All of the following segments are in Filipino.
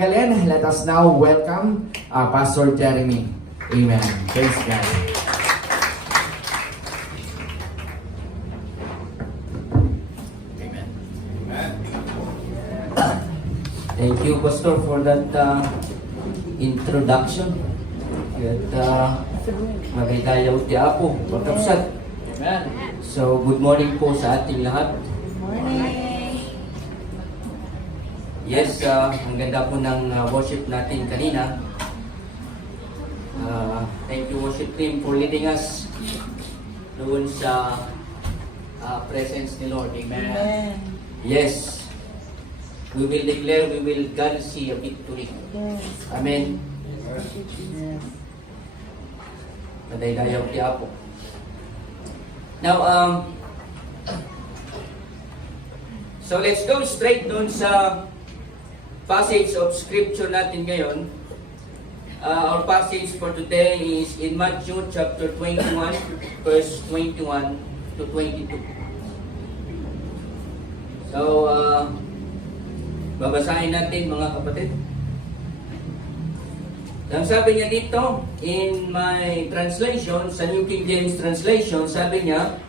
patagalin, let us now welcome Pastor Jeremy. Amen. Praise God. Thank you, Pastor, for that introduction. At magaytayaw ti Apo, pagkapsat. Amen. So, good morning po sa ating lahat. Morning. Yes, ang ganda po ng worship natin kanina. Thank you, worship team, for leading us doon sa presence ni Lord. Amen. Amen. Yes, we will declare, we will God see a victory. Yes. Amen. Yes. Madaydayaw ti Apo. Now, so let's go straight doon sa passage of scripture natin ngayon. Our passage for today is in Matthew chapter 21, verse 21 to 22. So, babasahin natin mga kapatid. Ang sabi niya dito, in my translation, sa New King James Translation, sabi niya,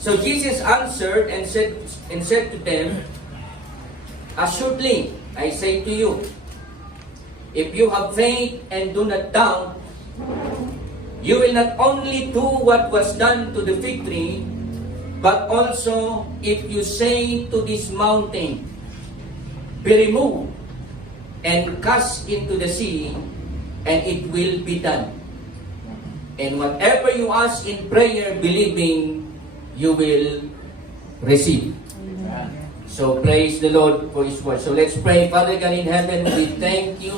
so Jesus answered and said to them, assuredly, I say to you, if you have faith and do not doubt, you will not only do what was done to the fig tree, but also if you say to this mountain, be removed and cast into the sea, and it will be done. And whatever you ask in prayer, believing, you will receive. Amen. So praise the Lord for His word. So let's pray. Father God in heaven, we thank you.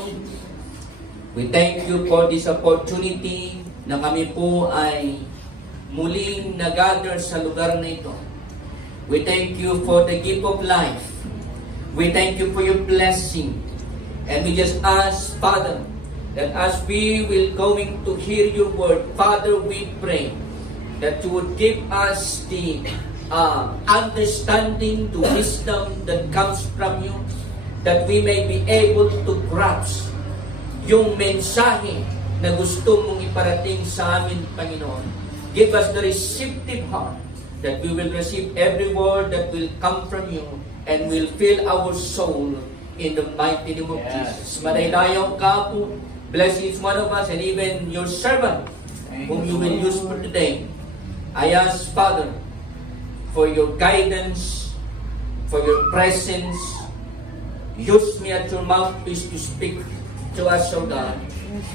We thank you for this opportunity na kami po ay muling nag-gather sa lugar na ito. We thank you for the gift of life. We thank you for your blessing. And we just ask, Father, that as we will going to hear your word, Father, we pray that you would give us the understanding, the wisdom that comes from you, that we may be able to grasp yung mensahe na gusto mong iparating sa amin, Panginoon. Give us the receptive heart that we will receive every word that will come from you and will fill our soul in the mighty name of Jesus. Madaydayong ka po. Bless each one of us and even your servant whom you will use for today. I ask, Father, for your guidance, for your presence. Use me at your mouthpiece to speak to us, O God,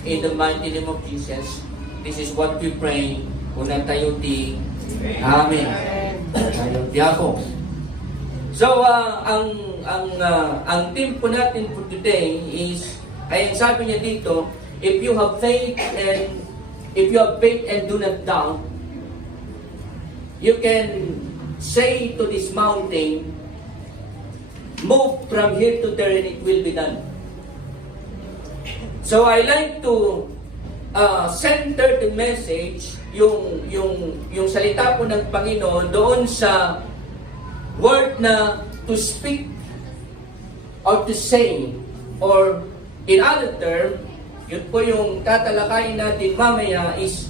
in the mighty name of Jesus. This is what we pray. Unang tayo ti. Amen. Tayo ti ako. So, ang theme po natin for today is, ay sabi niya dito, if you have faith and do not doubt, you can say to this mountain, move from here to there and it will be done. So I like to center the message, yung salita po ng Panginoon doon sa word na to speak or to say, or in other term, yun po yung tatalakayin natin mamaya is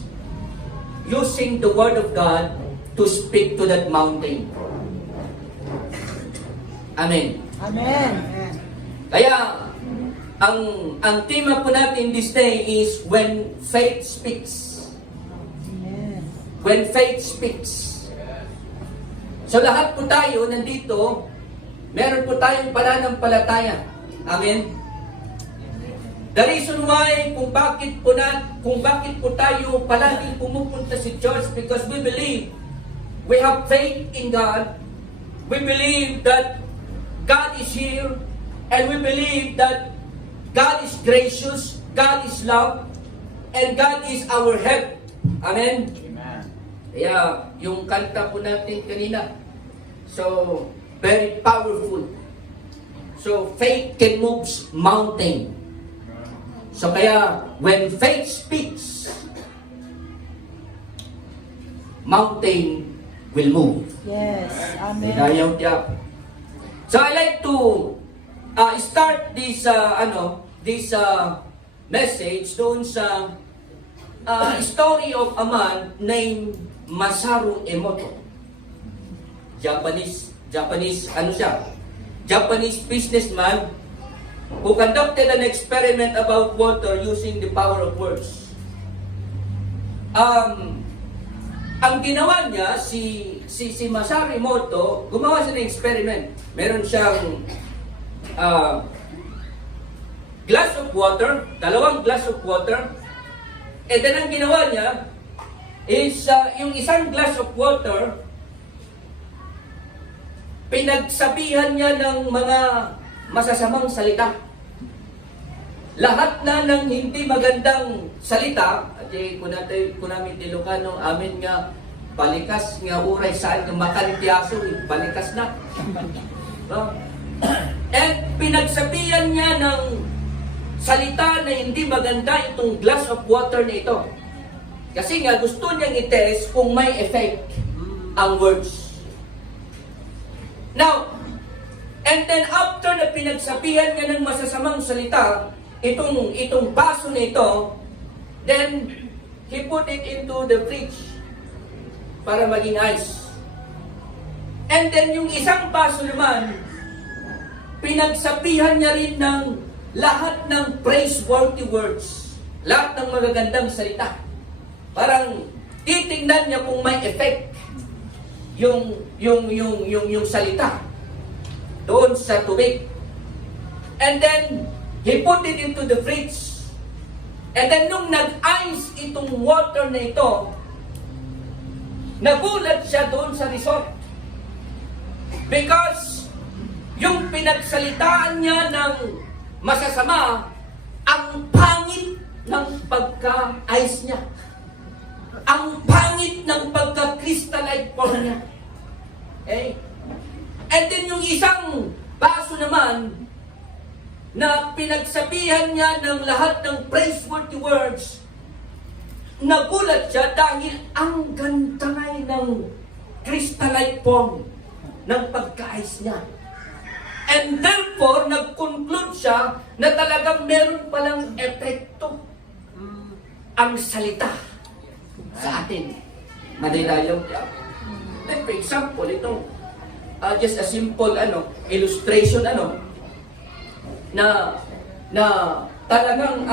using the word of God to speak to that mountain. Amen. Amen. Kaya, ang tema po natin this day is when faith speaks. Amen. When faith speaks. So lahat po tayo nandito, meron po tayong pananampalataya. Amen. The reason why kung bakit po tayo palaging pumupunta sa church, because we believe we have faith in God. We believe that God is here, and we believe that God is gracious, God is love, and God is our help. Amen. Amen. Kaya yung kanta po natin kanina, so very powerful. So faith can move mountain. So kaya, when faith speaks, mountain will move. Yes. Amen. Ayaw tiyak. So I like to start this message doon sa story of a man named Masaru Emoto. Japanese businessman who conducted an experiment about water using the power of words. Ang ginawa niya, si Masaru Emoto, gumawa siya ng experiment. Meron siyang glass of water, 2 glass of water, and then ang ginawa niya is yung isang glass of water, pinagsabihan niya ng mga masasamang salita. Lahat na ng hindi magandang salita, at kung namin Ilocano, amin nga, balikas nga uray saan nga makalipyaso, balikas na. No? And pinagsabihan niya ng salita na hindi maganda itong glass of water na ito. Kasi nga gusto niyang i-test kung may effect ang words. Now, and then after na pinagsabihan niya ng masasamang salita, itong baso na ito, then he put it into the fridge para maging ice. And then yung isang baso naman, pinagsabihan niya rin ng lahat ng praiseworthy words, lahat ng magagandang salita. Parang titingnan niya kung may effect yung salita doon sa tubig. And then he put it into the fridge. And then nung nag-ice itong water na ito, nagulat siya doon sa resort. Because yung pinagsalitaan niya ng masasama, ang pangit ng pagka-ice niya. Ang pangit ng pagka-crystallite form niya. Okay? And then yung isang baso naman, na pinagsabihan niya ng lahat ng praiseworthy words, nagulat siya dahil ang ganda ng crystallite form ng pagka-ice niya. And therefore, nag-conclude siya na talagang meron palang epekto ang salita sa atin. Madinayong siya. Like for example, itong just a simple illustration na talagang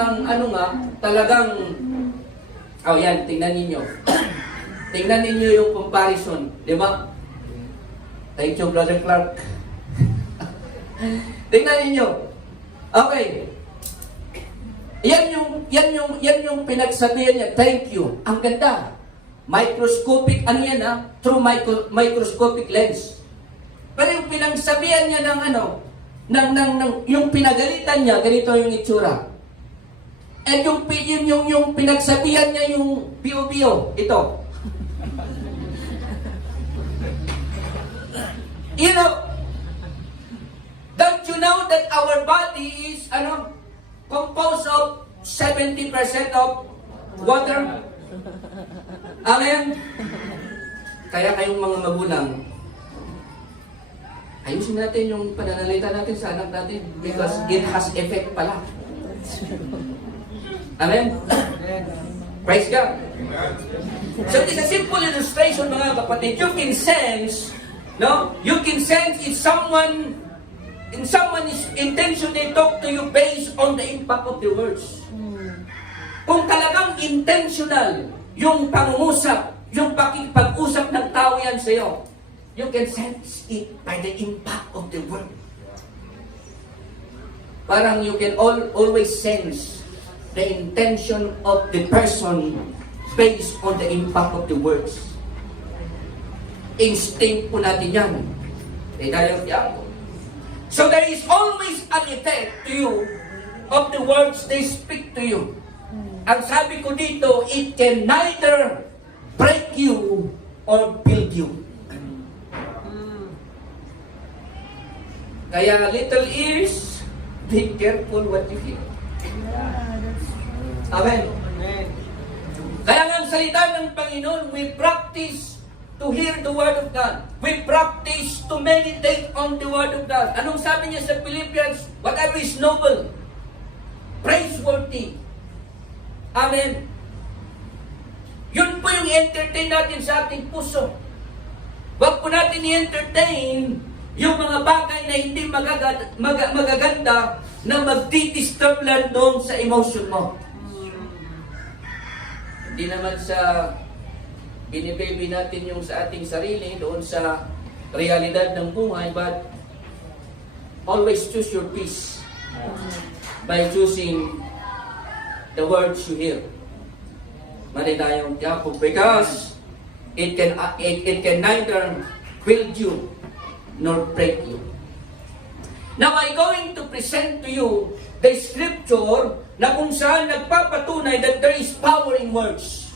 yan, tingnan ninyo. Tingnan ninyo yung comparison, di ba? Thank you, Brother Clark. Tingnan ninyo. Okay. Yan yung pinagsabihan niya. Thank you. Ang ganda. Microscopic, through microscopic lens. Pero yung pinagsabihan niya yung pinagalitan niya, ganito yung itsura. And yung pinagsabihan niya yung piyo-piyo, ito. You know, don't you know that our body is composed of 70% of water? Amen? Kaya kayong mga magulang, ayusin natin yung pananalita natin sa anak natin because it has effect pala. Amen? Praise God. So it's a simple illustration, mga kapatid. You can sense, you can sense if someone is intentionally talk to you based on the impact of the words. Kung talagang intentional yung pangungusap, yung pag-usap ng tao yan sa'yo, you can sense it by the impact of the word. Parang you can always sense the intention of the person based on the impact of the words. Instinct po natin yan. So there is always an effect to you of the words they speak to you. Ang sabi ko dito, it can neither break you or build you. Kaya little ears, be careful what you hear. Amen. Kaya nga ang salita ng Panginoon, we practice to hear the Word of God. We practice to meditate on the Word of God. Anong sabi niya sa Philippians? Whatever is noble, praiseworthy. Amen. Yun po yung entertain natin sa ating puso. Huwag po natin i-entertain yung mga bagay na hindi magaganda na magdi-disturb lang doon sa emotion mo. Hindi naman sa binibaby natin yung sa ating sarili doon sa realidad ng buhay, but always choose your peace by choosing the words you hear. Maligayang Jacob, because it can neither build you nor break you. Now, I'm going to present to you the scripture na kung saan nagpapatunay that there is power in words.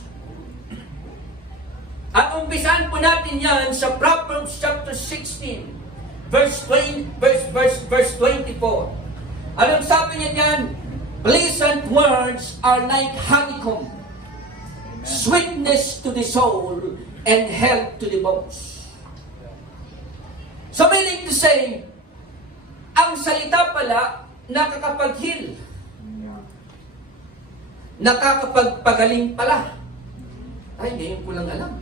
At umpisahan po natin yan sa Proverbs chapter 16, verse 24. Anong sabi niya dyan? Pleasant words are like honeycomb, sweetness to the soul, and health to the bones. So meaning to say, ang salita pala nakakapag-heal, nakakapagpagaling pala. Ay, ngayon ko lang alam.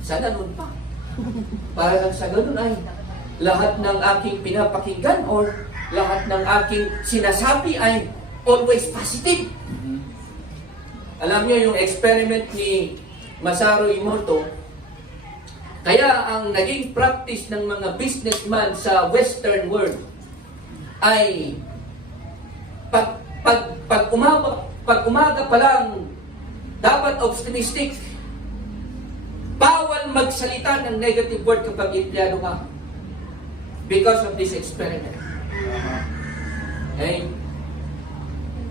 Sana noon pa. Para lang sa ganun ay lahat ng aking pinapakinggan or lahat ng aking sinasabi ay always positive. Alam niyo yung experiment ni Masaru Emoto, kaya ang naging practice ng mga businessman sa Western world ay pag umaga pa lang dapat optimistic. Bawal magsalita ng negative word kapag empleyado ka. Because of this experiment. Okay?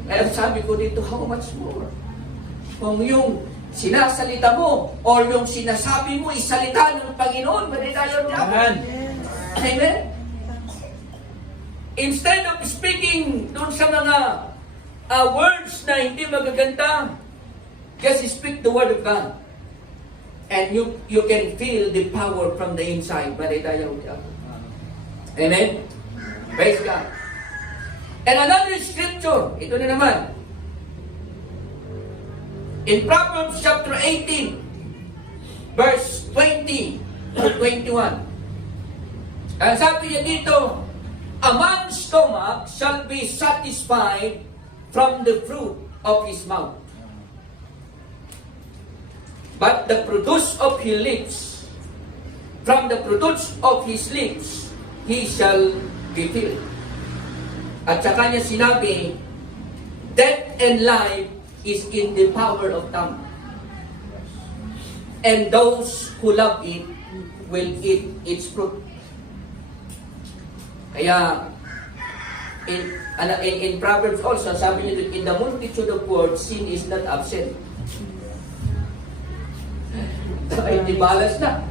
Kaya sabi ko dito, how much more? Kung yung sinasalita mo or yung sinasabi mo isalita ng Panginoon, malilayon niya. Amen. Amen? Instead of speaking doon sa mga words na hindi magaganda, just speak the word of God. And you can feel the power from the inside. Malilayon niya. Amen? Praise God. And another scripture, ito na naman. In Proverbs chapter 18, verse 20 to 21. Ang sabi niya dito, a man's stomach shall be satisfied from the fruit of his mouth. But the produce of his lips, from the produce of his lips, he shall be filled. At saka niya sinabi, death and life is in the power of tongue. And those who love it will eat its fruit. Kaya, in Proverbs also, sabi niya, in the multitude of words, sin is not absent. Ay, di balas na.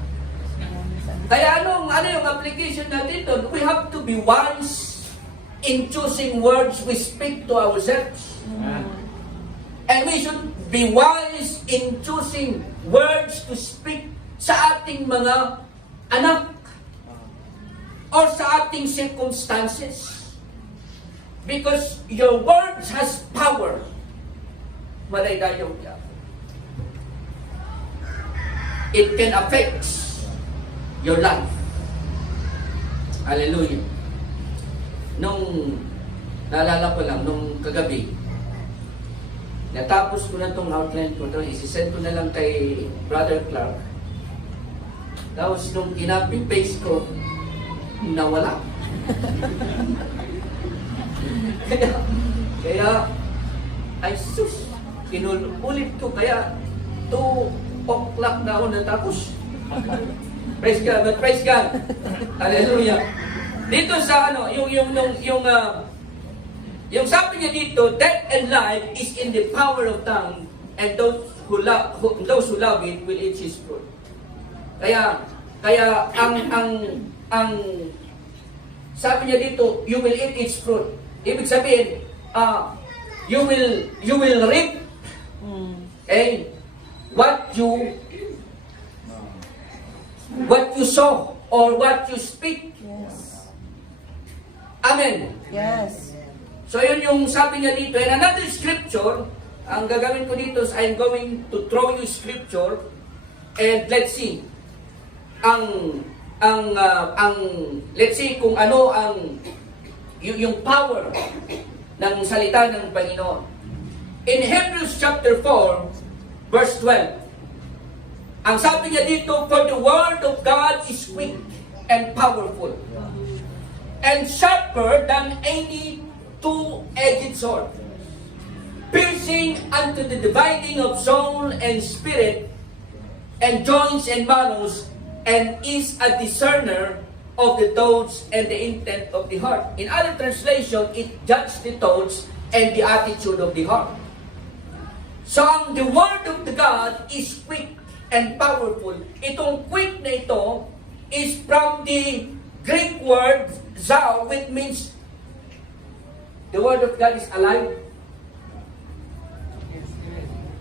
Kaya ano yung application natin doon? We have to be wise in choosing words we speak to ourselves. And we should be wise in choosing words to speak sa ating mga anak or sa ating circumstances. Because your words has power. Malaydayaw niya. It can affect your life. Hallelujah. Naalala ko lang, nung kagabi, natapos ko na itong outline ko, isisend ko na lang kay Brother Clark. Tapos nung kinaping-paste ko, nawala. kaya, ay sus, kinulit ko, kaya 2 o'clock na ako natapos. Praise God, but praise God. Hallelujah. Dito sa yung sabi niya dito, death and life is in the power of tongue, and those who love it will eat his fruit. Kaya ang sabi niya dito, you will eat its fruit. Ibig sabihin, you will reap what you what you saw or what you speak. Yes. Amen. Yes. So yun yung sabi niya dito. And another scripture, ang gagawin ko dito is I'm going to throw you scripture and let's see let's see kung ano ang yung power ng salita ng Panginoon. In Hebrews chapter 4 verse 12, ang sabi niya dito, for the word of God is quick and powerful and sharper than any two-edged sword, piercing unto the dividing of soul and spirit, and joints and marrows, and is a discerner of the thoughts and the intent of the heart. In other translation, it judges the thoughts and the attitude of the heart. So, the word of the God is quick and powerful. Itong quick na ito is from the Greek word zao, which means the word of God is alive.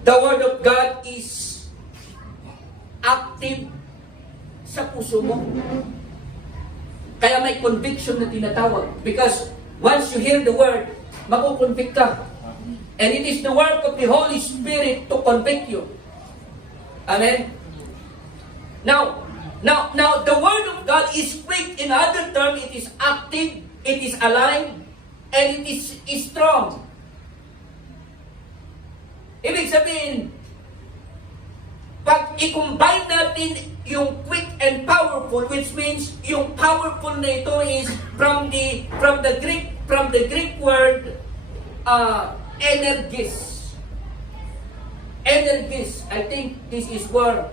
The word of God is active sa puso mo. Kaya may conviction na tinatawag. Because once you hear the word, makukonvict ka. And it is the work of the Holy Spirit to convict you. Amen? Now, the word of God is quick. In other terms, it is active, it is alive, and it is strong. Ibig sabihin, pag i-combine natin yung quick and powerful, which means yung powerful na ito is from the Greek word energis. Energis. I think this is where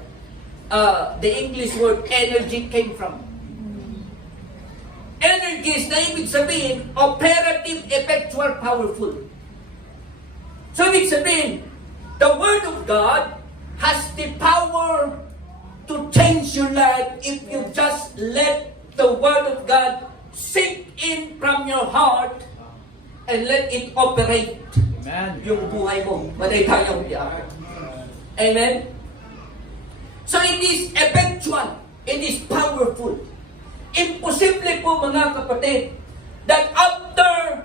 the English word energy came from. Energies na ibig sabihin, operative, effectual, powerful. So ibig sabihin, the Word of God has the power to change your life if you just let the Word of God sink in from your heart and let it operate. Amen. Yung buhay mo. Maday tayong diyan. Amen? So it is effectual. It is powerful. Imposible po mga kapatid that after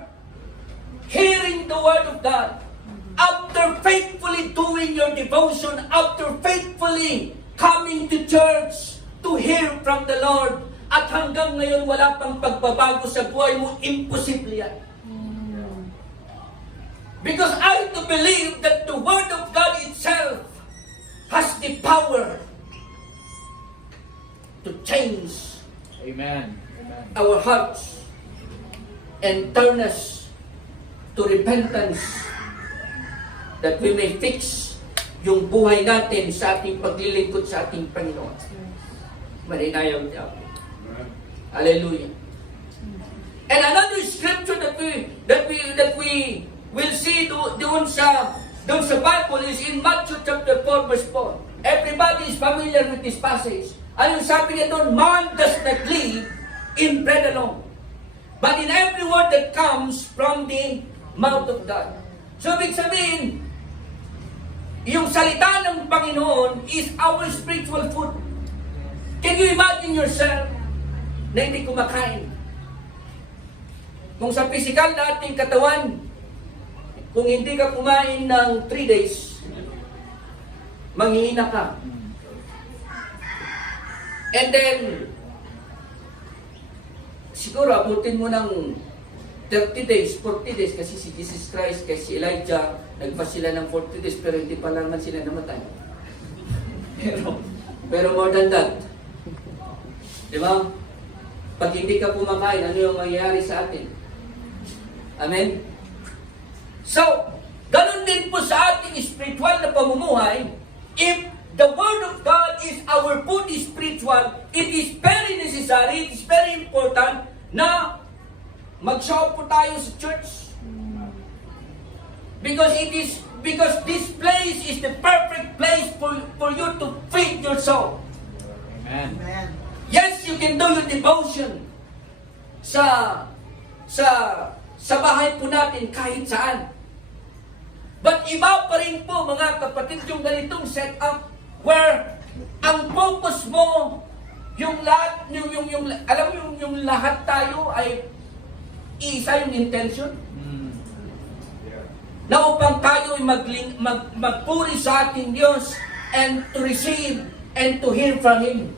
hearing the Word of God, after faithfully doing your devotion, after faithfully coming to church to hear from the Lord, at hanggang ngayon wala pang pagbabago sa buhay mo, imposible yan. Because I do believe that the Word of God itself has the power to change Amen. our hearts and turn us to repentance, that we may fix yung buhay natin sa ating paglilingkod sa ating Panginoon. Maninayaw niya. Hallelujah. And another scripture that we will see doon sa Bible is in Matthew chapter 4 verse 4. Everybody is familiar with this passage. Anong sabi niya doon? Man does not live in bread alone, but in every word that comes from the mouth of God. So, ibig sabihin, yung salita ng Panginoon is our spiritual food. Can you imagine yourself na hindi kumakain? Kung sa physical na ating katawan, kung hindi ka kumain ng 3 days, manghihina ka. And then, siguro abutin mo ng 30 days, 40 days, kasi si Jesus Christ, kasi si Elijah, nagpas sila ng 40 days, pero hindi pa naman sila namatay. Pero more than that, di ba? Pag hindi ka kumakain, ano yung mangyayari sa atin? Amen? So, ganun din po sa ating spiritual na pamumuhay. If the Word of God is our food is spiritual, it is very necessary, it is very important na mag-show po tayo sa church. Because this place is the perfect place for you to feed your soul. Amen. Yes, you can do your devotion sa bahay po natin kahit saan. But iba pa rin po mga kapatid yung ganitong setup where ang focus mo Yung lahat, alam mo yung lahat tayo ay isa yung intention. Na upang tayo ay magpuri sa ating Diyos and to receive and to hear from Him.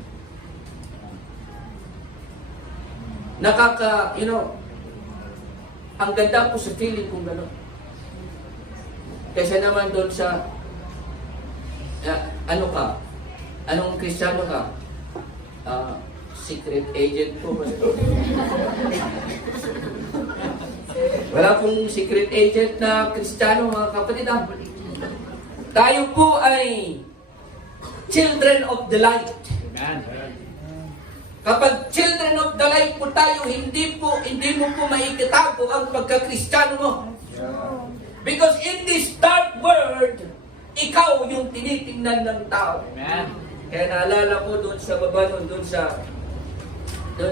Ang ganda po sa feeling kung gano'n. Kaysa naman doon sa, anong Kristiyano ka? Secret agent po. Wala pong secret agent na Kristiyano, mga kapatid. Tayo po ay children of the light. Kapag children of the light po tayo, hindi mo po maikitago ang pagka-Kristiyano mo. Because in this dark world, ikaw yung tinitingnan ng tao. Kaya naalala ko doon sa baba noon, doon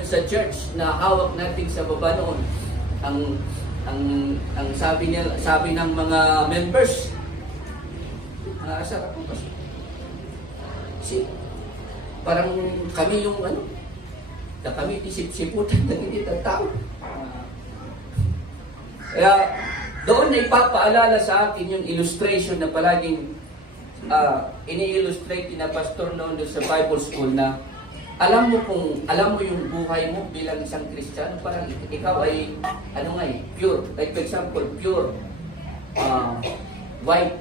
sa church na hawak natin sa baba noon, ang sabi ng mga members, asa ako kasi parang kami yung na kami isip-siputan ng hindi ng tao. Kaya doon na ipapaalala sa atin yung illustration na palaging ini-illustrate na pastor noon doon sa Bible School na alam mo yung buhay mo bilang isang Kristiyano, parang ikaw ay pure. Like for example, pure white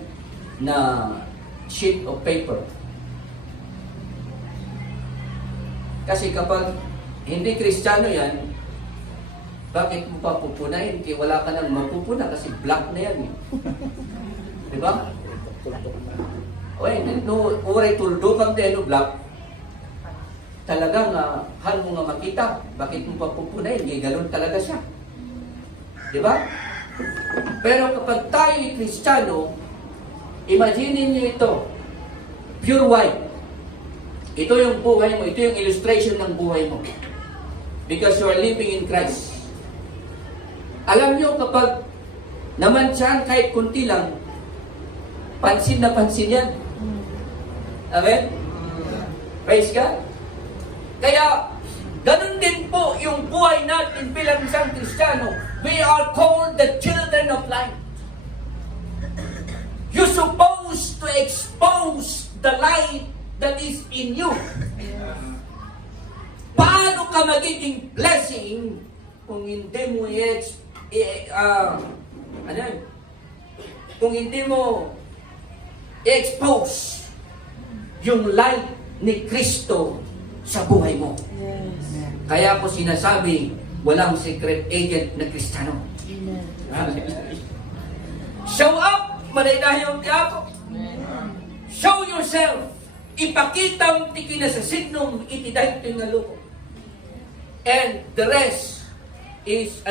na sheet of paper. Kasi kapag hindi Kristiyano yan, bakit mo pa pupunahin? Kaya wala ka nang mapupuna kasi black na yan. Diba? Uray tuldo kang black. Talagang hal mo nga makita. Bakit mo pa pupunahin? Kaya galon talaga siya. Diba? Pero kapag tayo ay Kristiyano, imagine niyo ito. Pure white. Ito yung buhay mo. Ito yung illustration ng buhay mo. Because you are living in Christ. Alam nyo, kapag namansiyan kahit kunti lang, pansin na pansin yan. Amen? Praise God. Kaya, ganun din po yung buhay natin bilang isang Kristiyano. We are called the children of light. You're supposed to expose the light that is in you. Paano ka magiging blessing kung hindi mo i-expose yung light ni Kristo sa buhay mo? Yes. Kaya ko sinasabi, walang secret agent na Kristiyano. Show up, manaydahyong tiyako. Show yourself. Ipakita ti kinasasignong itiday ito nga luko. And the rest is,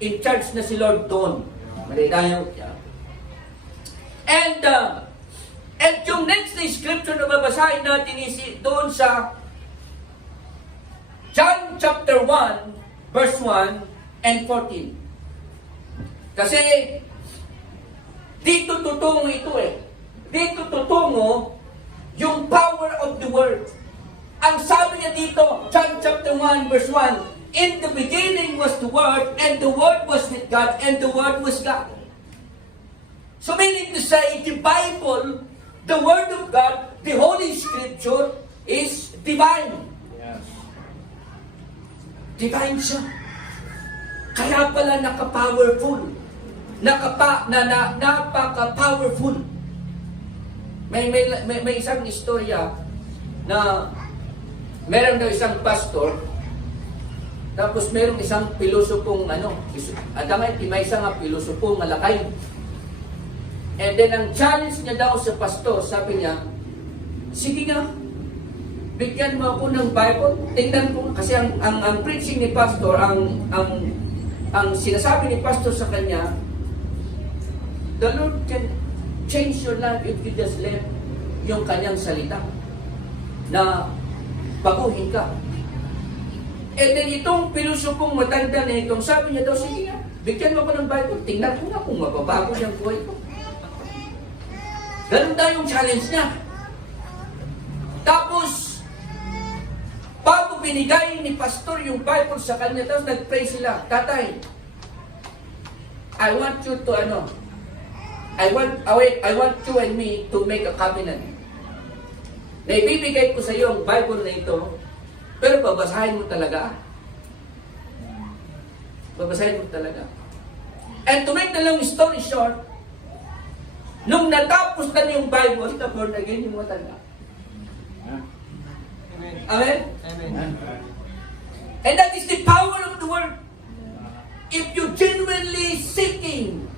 in charge na si Lord doon. Manaydahyong tiyako. And yung next na scripture na babasahin natin is doon sa John chapter 1, verse 1 and 14. Kasi dito tutungo ito Dito tutungo yung power of the Word. Ang sabi niya dito, John chapter 1, verse 1, in the beginning was the Word, and the Word was with God, and the Word was God. So meaning to say, the Bible, the Word of God, the Holy Scripture is divine. Yes. Divine siya. Kaya pala naka-powerful. Napaka-powerful. May isang istorya na meron daw isang pastor, tapos meron isang pilosopong may isang pilosopong malakay. And then ang challenge niya daw sa pastor, sabi niya, sige nga, bigyan mo ako ng Bible, tingnan ko, kasi ang preaching ni pastor, ang sinasabi ni pastor sa kanya, the Lord can change your life if you just let yung kanyang salita na baguhin ka. And then itong pilosopong matanda na itong sabi niya daw, sige nga, bigyan mo ko ng Bible, tingnan ko nga kung mababago yung buhay ko. Ganun daw yung challenge niya. Tapos, bago binigay ni pastor yung Bible sa kanya, tapos nag-pray sila, tatay, I want you to I want you and me to make a covenant. Na ibibigay ko sa iyo ang Bible na ito, pero babasahin mo talaga. Babasahin mo talaga. And to make the long story short, nung natapos na yung Bible, na born again yung mga talaga. Amen? Amen. And that is the power of the Word. If you genuinely seeking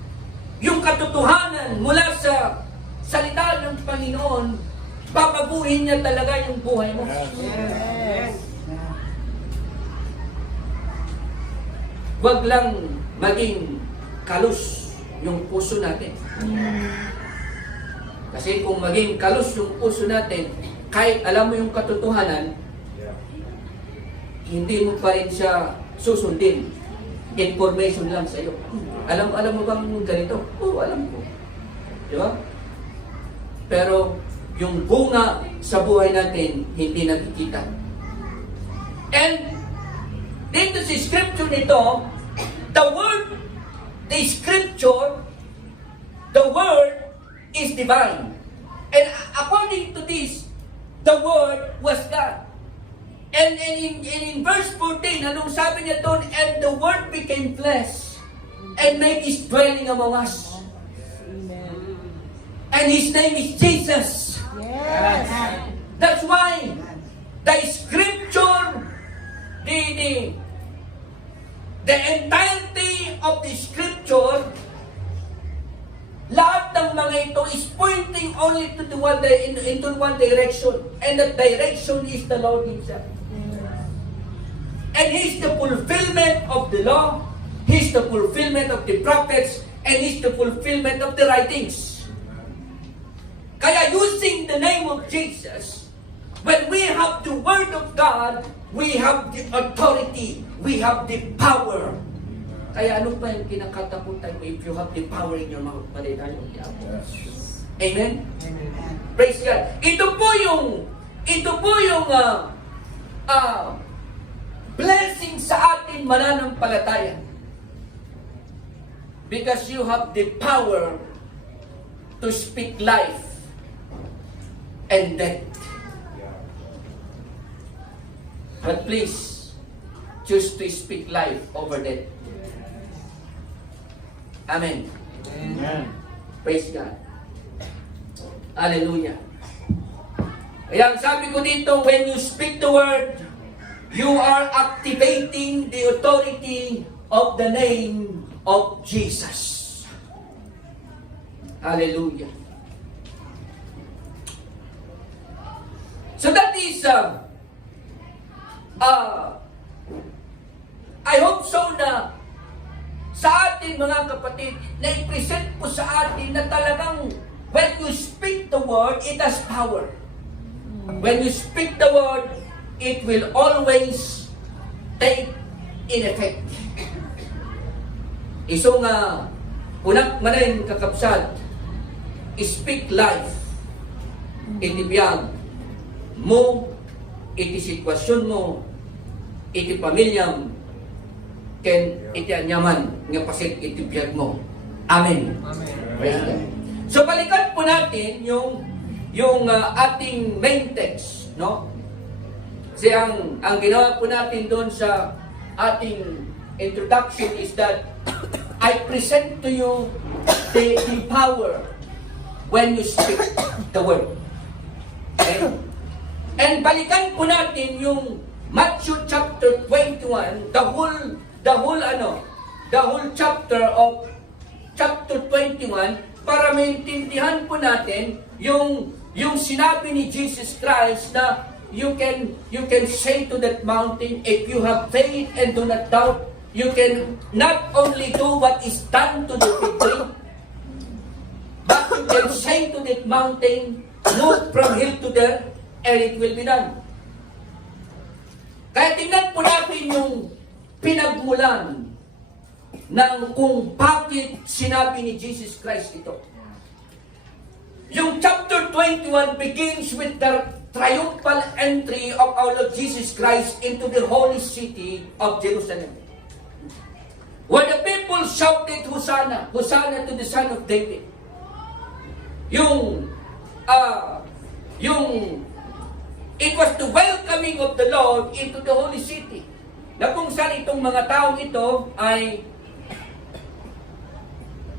yung katotohanan mula sa salita ng Panginoon, babaguhin niya talaga yung buhay mo. Yes. Huwag lang maging kalus yung puso natin. Kasi kung maging kalus yung puso natin, kahit alam mo yung katotohanan, hindi mo pa rin siya susundin. Information lang sa iyo. Alam mo bang ganito? Oo, alam ko. Di ba? Pero yung bunga sa buhay natin, hindi nakikita. And dito sa scripture nito, the word is divine. And according to this, the word was God. And in verse 14, anong sabi niya doon? And the word became flesh and made his dwelling among us. Amen. And his name is Jesus. Yes. That's why the scripture, the entirety of the scripture, lahat ng mga ito is pointing only to into one direction. And that direction is the Lord Himself. And He's the fulfillment of the law, He's the fulfillment of the prophets, and He's the fulfillment of the writings. Kaya using the name of Jesus, when we have the Word of God, we have the authority, we have the power. Kaya ano pa yung kinakatakutan mo if you have the power in your mouth? Mali tayo. Amen? Praise God. Ito po yung blessing sa atin mananampalataya. Because you have the power to speak life and death. But please, choose to speak life over death. Amen. Amen. Praise God. Hallelujah. Kaya sabi ko dito, when you speak the word, you are activating the authority of the name of Jesus. Hallelujah. So that is, I hope so na sa atin mga kapatid, na i-present po sa atin na talagang when you speak the word, it has power. When you speak the word, it will always take in effect. Iso nga, unak manayin kakapsat, speak life. Iti biyag mo, iti sitwasyon mo, iti pamilyam, ken iti anyaman, nga pasit iti biyag mo. Amen. Praise God. So balikan po natin yung ating main text, no? Kasi ang ginawa po natin doon sa ating introduction is that I present to you the power when you speak the word. Okay? And balikan po natin yung Matthew chapter 21, the whole chapter of chapter 21, para maintindihan po natin yung sinabi ni Jesus Christ na you can say to that mountain, if you have faith and do not doubt, you can not only do what is done to the fig tree, but you can say to that mountain, move from here to there, and it will be done. Kaya tingnan po natin yung pinagmulan ng kung bakit sinabi ni Jesus Christ ito. Yung chapter 21 begins with triumphal entry of our Lord Jesus Christ into the holy city of Jerusalem. Where the people shouted, Hosanna, Hosanna to the Son of David. It was the welcoming of the Lord into the holy city. Na kung saan itong mga taong ito ay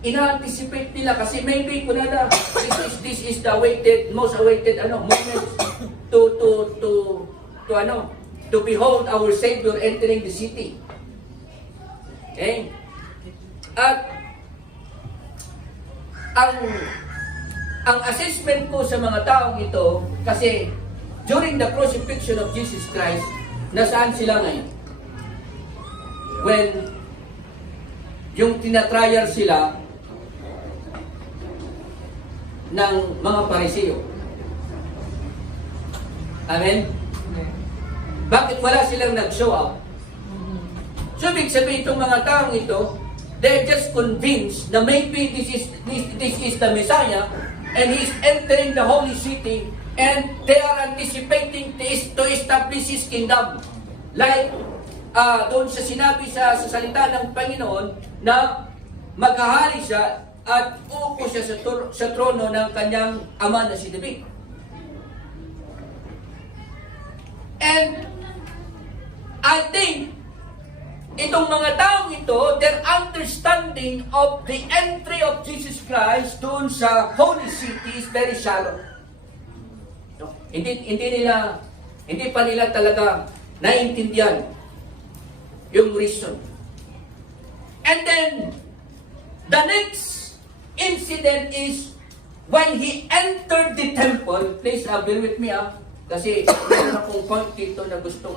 ina-anticipate nila kasi maybe kunada this is the most awaited moment to behold our Savior entering the city. Okay? At ang assessment ko sa mga taong ito kasi during the crucifixion of Jesus Christ, nasaan sila ngayon? When yung tinatrial sila ng mga Pariseo. Amen? Bakit wala silang nag-show up? So, ibig sabihin itong mga taong ito, they're just convinced na maybe this is the Messiah and He's entering the holy city and they are anticipating to establish His kingdom. Like, doon sa sinabi sa salita ng Panginoon na maghahari siya at uupo siya sa trono ng kanyang ama na si David. And I think itong mga taong ito, their understanding of the entry of Jesus Christ doon sa holy city is very shallow. No? Hindi pa nila talaga naiintindihan yung reason. And then, the next incident is when He entered the temple. Please, bear with me kasi meron akong point dito na gustong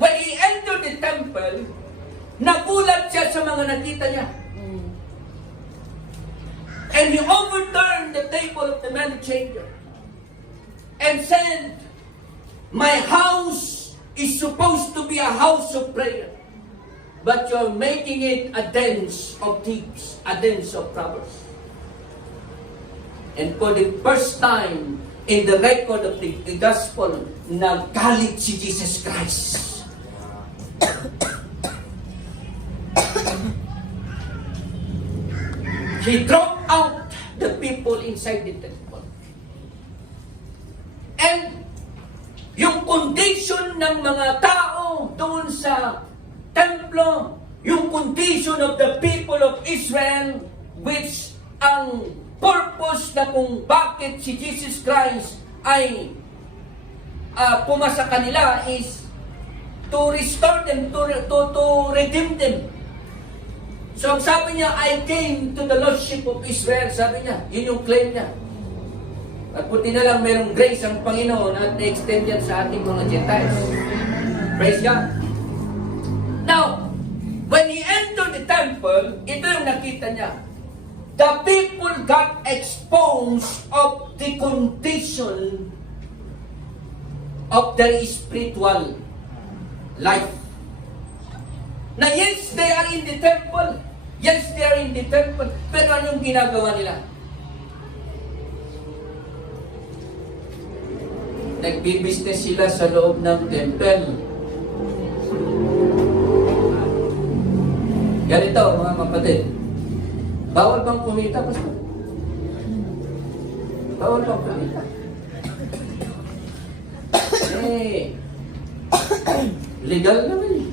When He entered the temple, nagulat siya sa mga nakita niya. And He overturned the table of the money changer and said, "My house is supposed to be a house of prayer, but you're making it a dens of thieves, a dens of robbers." And for the first time in the record of the gospel, nagalit si Jesus Christ. He drove out the people inside the temple. And yung condition ng mga tao doon sa templo, yung condition of the people of Israel, which ang purpose na kung bakit si Jesus Christ ay pumasa kanila is to restore them, to redeem them. So sabi niya, I came to the Lordship of Israel. Sabi niya, yun yung claim niya. At puti na lang merong grace ang Panginoon at na-extend yan sa ating mga Gentiles. Praise God. Now, when He entered the temple, ito yung nakita niya. The people got exposed of the condition of their spiritual life. Na yes, they are in the temple. Yes, they are in the temple. Pero anong ginagawa nila? Nagbi-business sila sa loob ng temple. Ganito, mga kapatid. Bawal bang kumita, Pastor? Bawal bang kumita? Legal naman eh.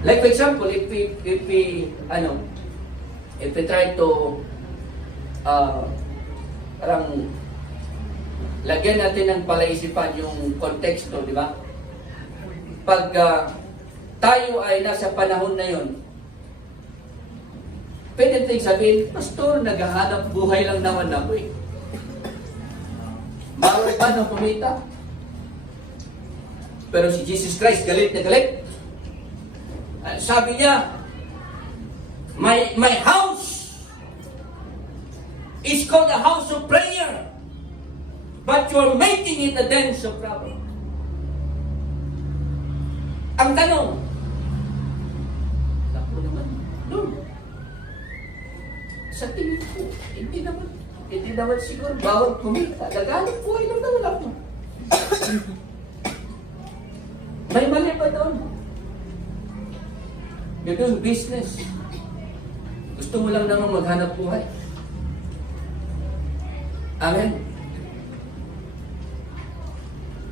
Like for example, if we try to parang lagyan natin ng palaisipan yung konteksto, di ba? Pag tayo ay nasa panahon na yun, pwede natin sabihin, Pastor, naghahanap buhay lang naman ako eh. Bawal ba na kumita? Pero si Jesus Christ, galit na galit. Sabi niya, my house is called a house of prayer, but you're making it a dens of robbers. Ang tanong, naku naman, Lord, sa tingin ko, hindi naman. Hindi naman siguro bawal kumita. Nagalit buhay lang naman ako. May mali ba doon? You're doing business. Gusto mo lang naman maghanap buhay. Amen?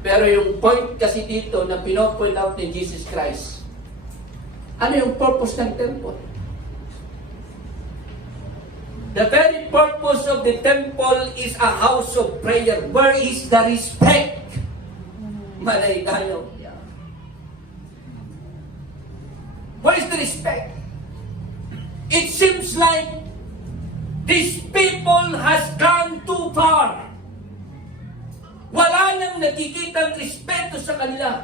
Pero yung point kasi dito na pinopoint out ni Jesus Christ, ano yung purpose ng temple? The very purpose of the temple is a house of prayer. Where is the respect? Malay tayo. Where is the respect? It seems like these people has gone too far. Wala nang nakikitang respeto sa kanila.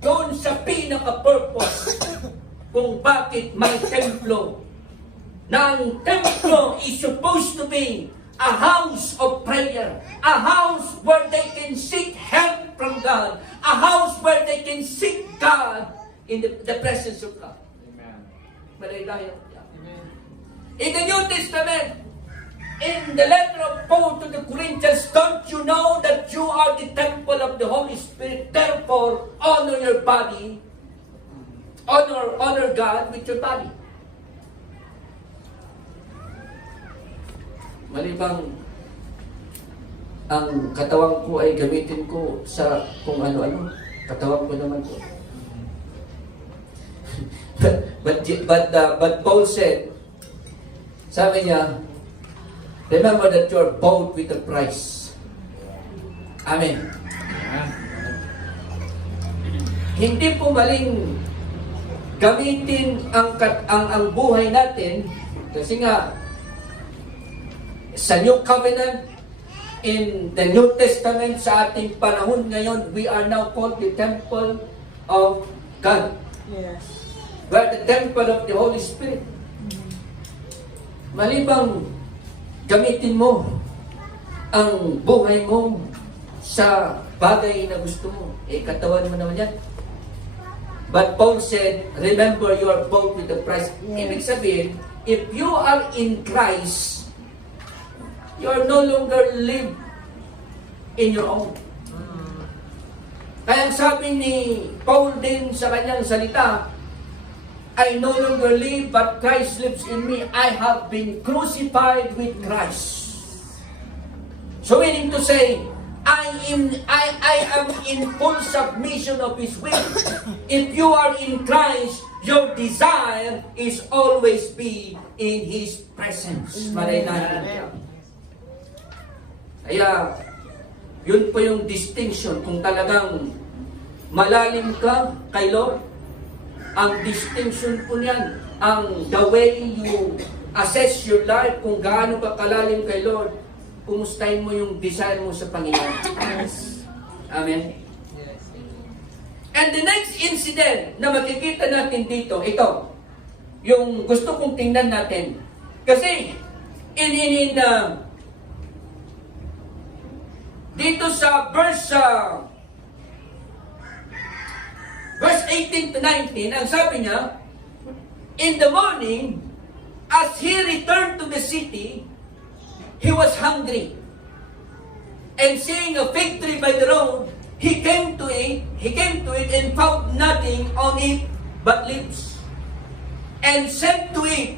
Doon sa pinaka-purpose kung bakit may templo. Na ang templo is supposed to be a house of prayer. A house where they can seek help from God. A house where they can seek God in the presence of God. Amen. Malay tayo. In the New Testament, in the letter of Paul to the Corinthians, don't you know that you are the temple of the Holy Spirit? Therefore, honor your body. Honor God with your body. Malibang ang katawan ko ay gamitin ko sa kung ano-ano. Katawan ko naman ko. But Paul said, sabi niya, remember that you are bought with a price. Amen. Hindi po maling gamitin ang buhay natin kasi nga sa New Covenant in the New Testament sa ating panahon ngayon, we are now called the temple of God. Yes. We are the temple of the Holy Spirit. Malibang gamitin mo ang buhay mo sa bagay na gusto mo, katawan mo naman yan. But Paul said, remember you are bought with the price. Yes. Ibig sabihin, if you are in Christ, you are no longer live in your own. Kaya sabi ni Paul din sa kanyang salita, I no longer live, but Christ lives in me. I have been crucified with Christ. So meaning to say, I am in full submission of His will. If you are in Christ, your desire is always be in His presence. Marinahan. Kaya, yun po yung distinction. Kung talagang malalim ka kay Lord, ang distinction po niyan, the way you assess your life, kung gaano ka kalalim kay Lord, kumustahin mo yung desire mo sa Panginoon. Yes. Amen? And the next incident na makikita natin dito, ito, yung gusto kong tingnan natin. Kasi, dito sa verse 18 to 19, ang sabi niya, in the morning, as he returned to the city, he was hungry. And seeing a fig tree by the road, he came to it and found nothing on it but leaves. And said to it,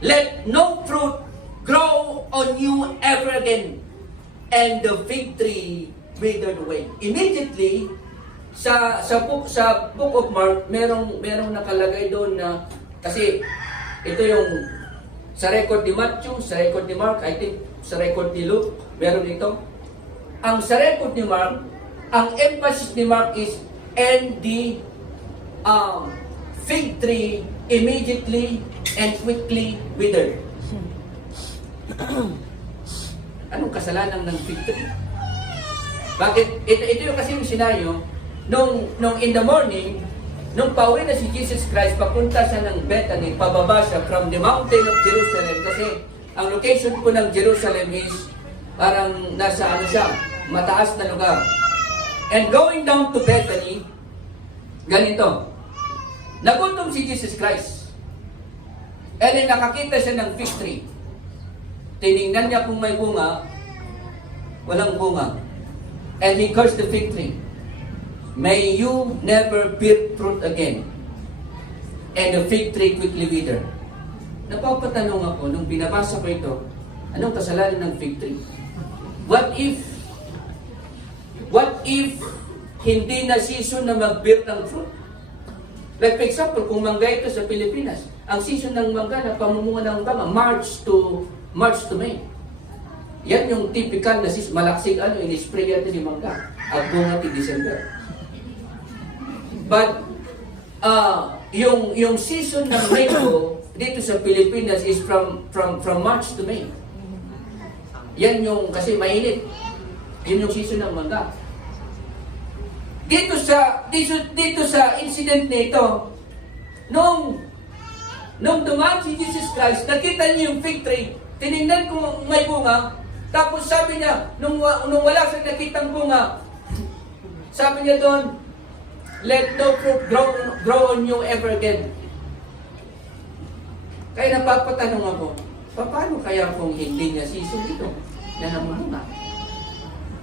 let no fruit grow on you ever again. And the fig tree withered away. Immediately, sa book of Mark, merong nakalagay doon na, kasi ito yung sa record ni Matthew, sa record ni Mark, I think sa record ni Luke, meron ito. Ang sa record ni Mark, ang emphasis ni Mark is, and the fig tree immediately and quickly withered. Anong kasalanan ng fig tree? Bakit? Ito yung kasi yung senaryo, nung in the morning, nung pauwi na si Jesus Christ, papunta siya ng Bethany, pababa siya from the mountain of Jerusalem, kasi ang location po ng Jerusalem is parang nasa mataas na lugar. And going down to Bethany, ganito, nagutom si Jesus Christ. And then nakakita siya ng fig tree. tiningnan niya kung may bunga, walang bunga. And he cursed the fig tree. May you never bear fruit again. And the fig tree quickly withered. Napapatanong ako, nung binabasa ko ito, anong kasalanan ng fig tree? What if hindi na season na mag-bear ng fruit? Like for example, kung mangga ito sa Pilipinas, ang season ng mangga na pamumunga ng mangga, March to May. Yan yung typical na season, malaksig in-spray natin ni mangga. At bunga ti December. But, yung season ng mango dito sa Pilipinas is from March to May. Yan yung, kasi mainit. Yun yung season ng mangga. Dito sa incident nito, nung dumaan si Jesus Christ, nakita niya yung fig tree, tinignan ko may bunga, tapos sabi niya, nung wala siyang nakitang bunga, sabi niya doon, let no fruit grow on you ever again. Kaya napapatanong ako, paano kaya kung hindi niya season ito na namumunga?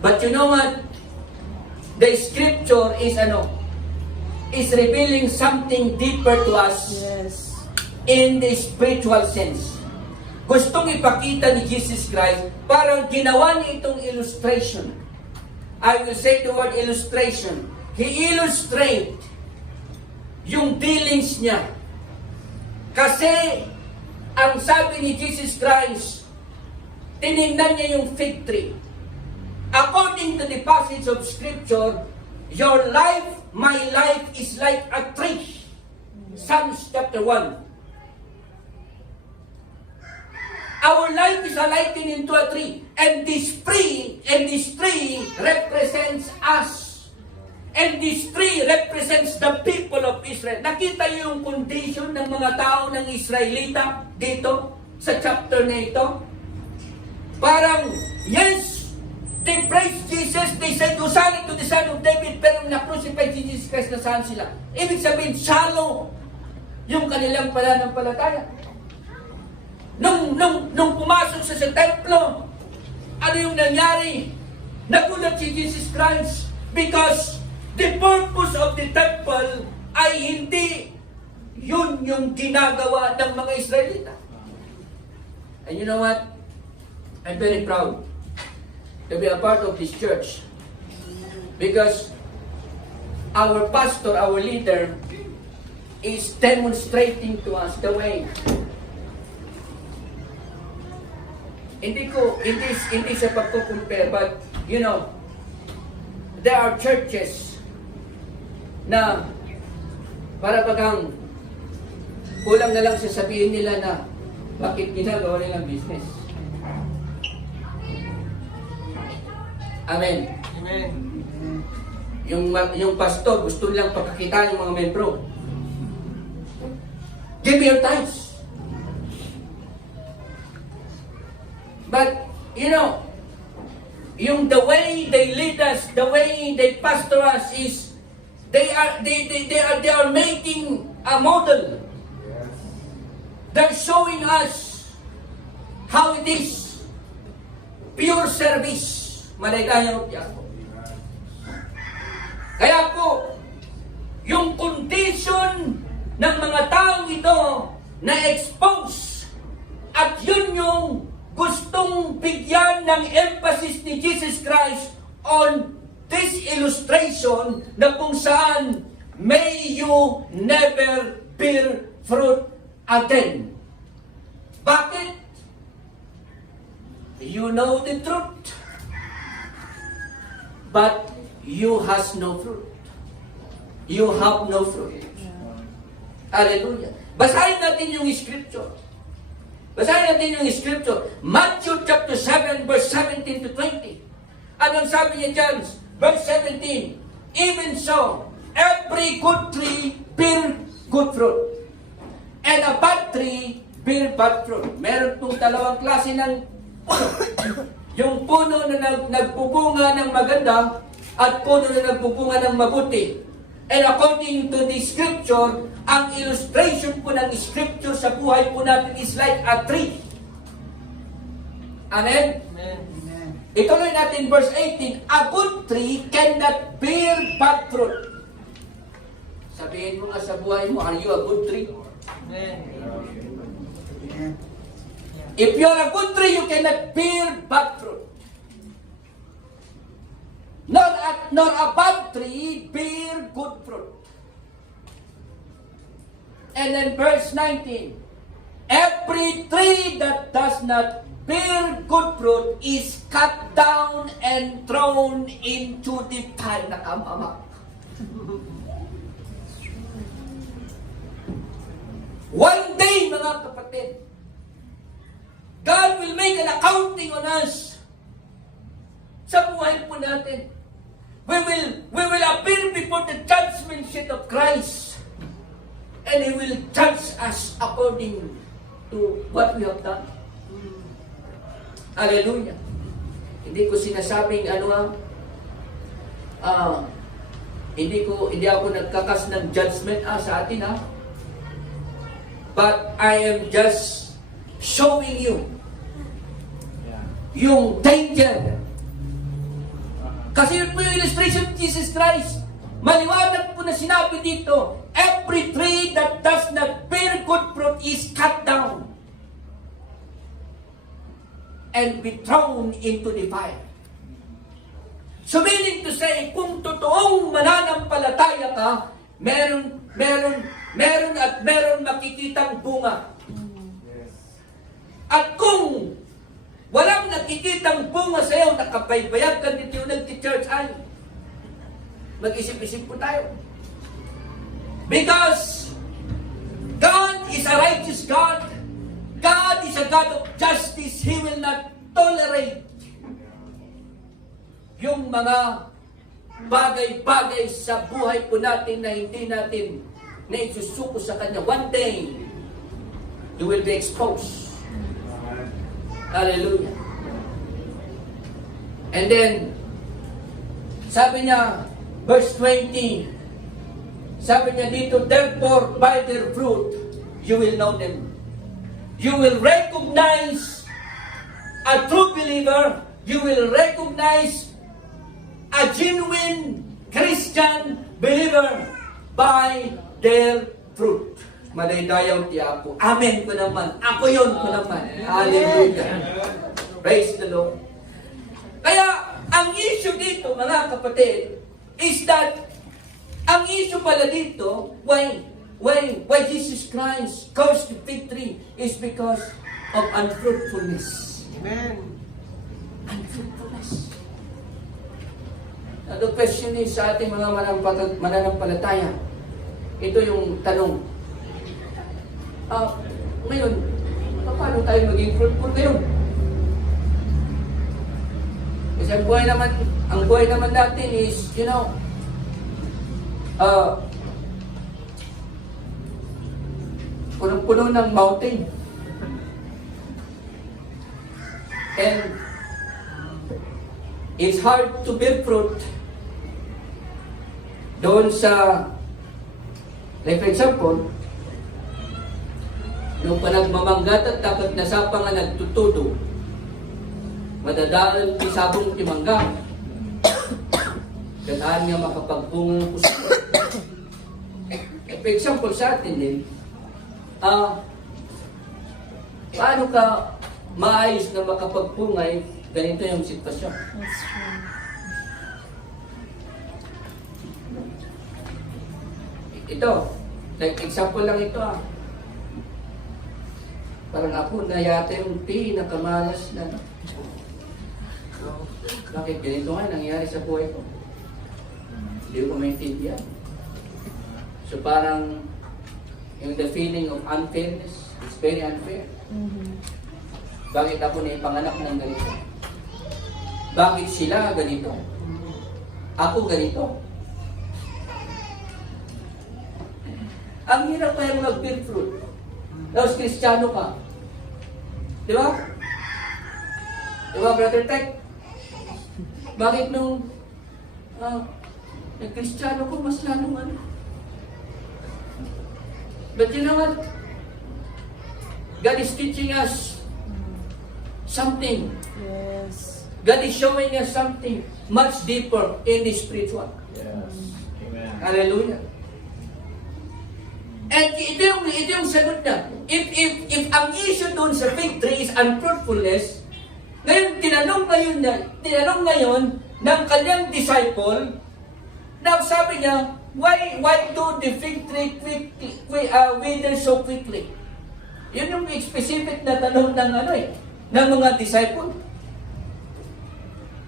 But you know what? The scripture is revealing something deeper to us Yes. in the spiritual sense. Gustong ipakita ni Jesus Christ, parang ginawa niya itong illustration. I will say the word illustration. He illustrate yung dealings niya. Kasi, ang sabi ni Jesus Christ, tinignan niya yung fig tree. According to the passage of Scripture, your life, my life is like a tree. Psalms chapter 1. Our life is likened into a tree. And this tree represents us. And this tree represents the people of Israel. Nakita niyo yung condition ng mga tao ng Israelita dito sa chapter na ito? Parang, yes, they praised Jesus, they said, Hosanna to the Son of David, pero na-crucify si Jesus Christ, nasaan sila? Ibig sabihin, shallow yung kanilang pananampalataya. Nung pumasok sa templo, ano yung nangyari? Nagulat si Jesus Christ because the purpose of the temple ay hindi yun yung ginagawa ng mga Israelita. And you know what? I'm very proud to be a part of this church because our pastor, our leader, is demonstrating to us the way. Hindi sa pagko-compare, but you know, there are churches na para bagang kulang na lang sasabihin nila na bakit ginagawa nilang business. Amen. Amen. Yung pastor gusto nilang pagkakitaan yung mga membro. Give me your tithes. But, you know, the way they lead us, the way they pastor us is, they are making a model. They're showing us how it is. Pure service. Maligayang tiyak. Kaya po, yung condition ng mga taong ito na expose at yun yung gustong bigyan ng emphasis ni Jesus Christ on this illustration na kung saan may you never bear fruit again. Bakit? You know the truth, but you has no fruit. You have no fruit. Hallelujah. Basahin natin yung scripture. Basahin natin yung scripture. Matthew chapter 7, verse 17 to 20. Anong sabi niya dyan? Verse 17. Even so, every good tree bear good fruit. And a bad tree bear bad fruit. Meron pong dalawang klase ng puno. Yung puno na nagbubunga ng maganda at puno na nagbubunga ng mabuti. And according to the scripture, ang illustration po ng scripture sa buhay po natin is like a tree. Amen? Amen. Ituloy natin verse 18. A good tree cannot bear bad fruit. Sabihin mo nga sa buhay mo, are you a good tree? Amen. If you're a good tree, you cannot bear bad fruit. Nor a bad tree bear good fruit. And then verse 19. Every tree that does not bear good fruit is cut down and thrown into the fire. Nakamamak. One day, mga kapatid, God will make an accounting on us sa buhay po natin. We will appear before the judgment seat of Christ, and He will judge us according to what we have done. Hallelujah. Hindi ko sinasabing hindi ako nagkakas ng judgment sa atin but I am just showing you yung danger. Kasi yun po yung illustration of Jesus Christ. Maliwanag po na sinabi dito, every tree that does not bear good fruit is cut down and be thrown into the fire. So meaning to say, kung totoong mananampalataya ka, meron makikitang bunga. At kung walang nakikitang bunga sa iyo, nakabaybayag ka dito yung nag-church, ay, mag-isip-isip po tayo. Because God is a righteous God. God is a God of justice. He will not tolerate yung mga bagay-bagay sa buhay po natin na hindi natin naisusuko sa Kanya. One day, you will be exposed. Hallelujah. And then, sabi niya, verse 20, sabi niya dito, therefore, by their fruit, you will know them. You will recognize a true believer. You will recognize a genuine Christian believer by their fruit. Madaydayaw ti ako. Amen ko naman. Ako yun ko naman. Hallelujah. Praise the Lord. Kaya, ang issue dito, mga kapatid, is that, ang issue pala dito, why Jesus Christ goes to fig tree is because of unfruitfulness. Amen. Unfruitfulness. Now, the question is sa ating mga mananampalataya, ito yung tanong. Ngayon, paano tayo maging fruitful ngayon? Kasi ang buhay naman natin is, punong-puno ng mountain. And it's hard to bear fruit doon sa, like for example, yung panagmamanggat at dapat nasapa nga nagtutudo, madadaan ti sabong ti mangga, gataan nga makapagpungang puso. For example sa atin din, paano ka maayos na makapagpungay, ganito yung sitwasyon. That's true. Ito, like example lang ito Parang ako, nayata yung pinakamalas na. Bakit ganito nga nangyari sa buhay ko? Hindi ko maintindihan. So parang, yung the feeling of unfairness, it's very unfair. Bakit ako na ipanganak ng ganito? Bakit sila ganito? Ako ganito? Ang hirap kaya mag-bear fruit. Tapos Kristiyano ka. Di ba? Di ba, Brother Tek? Bakit nung Kristiyano ko mas lalong But you know what? God is teaching us something. Yes. God is showing us something much deeper in the spiritual. Yes. Amen. Hallelujah. And ito yung sagot na. If ang issue doon sa fig tree is unfruitfulness, ngayon, tinanong ngayon ng kanyang disciple, now sabi niya, why do the fig tree wither so quickly? Yun yung specific na tanong ng mga disciple.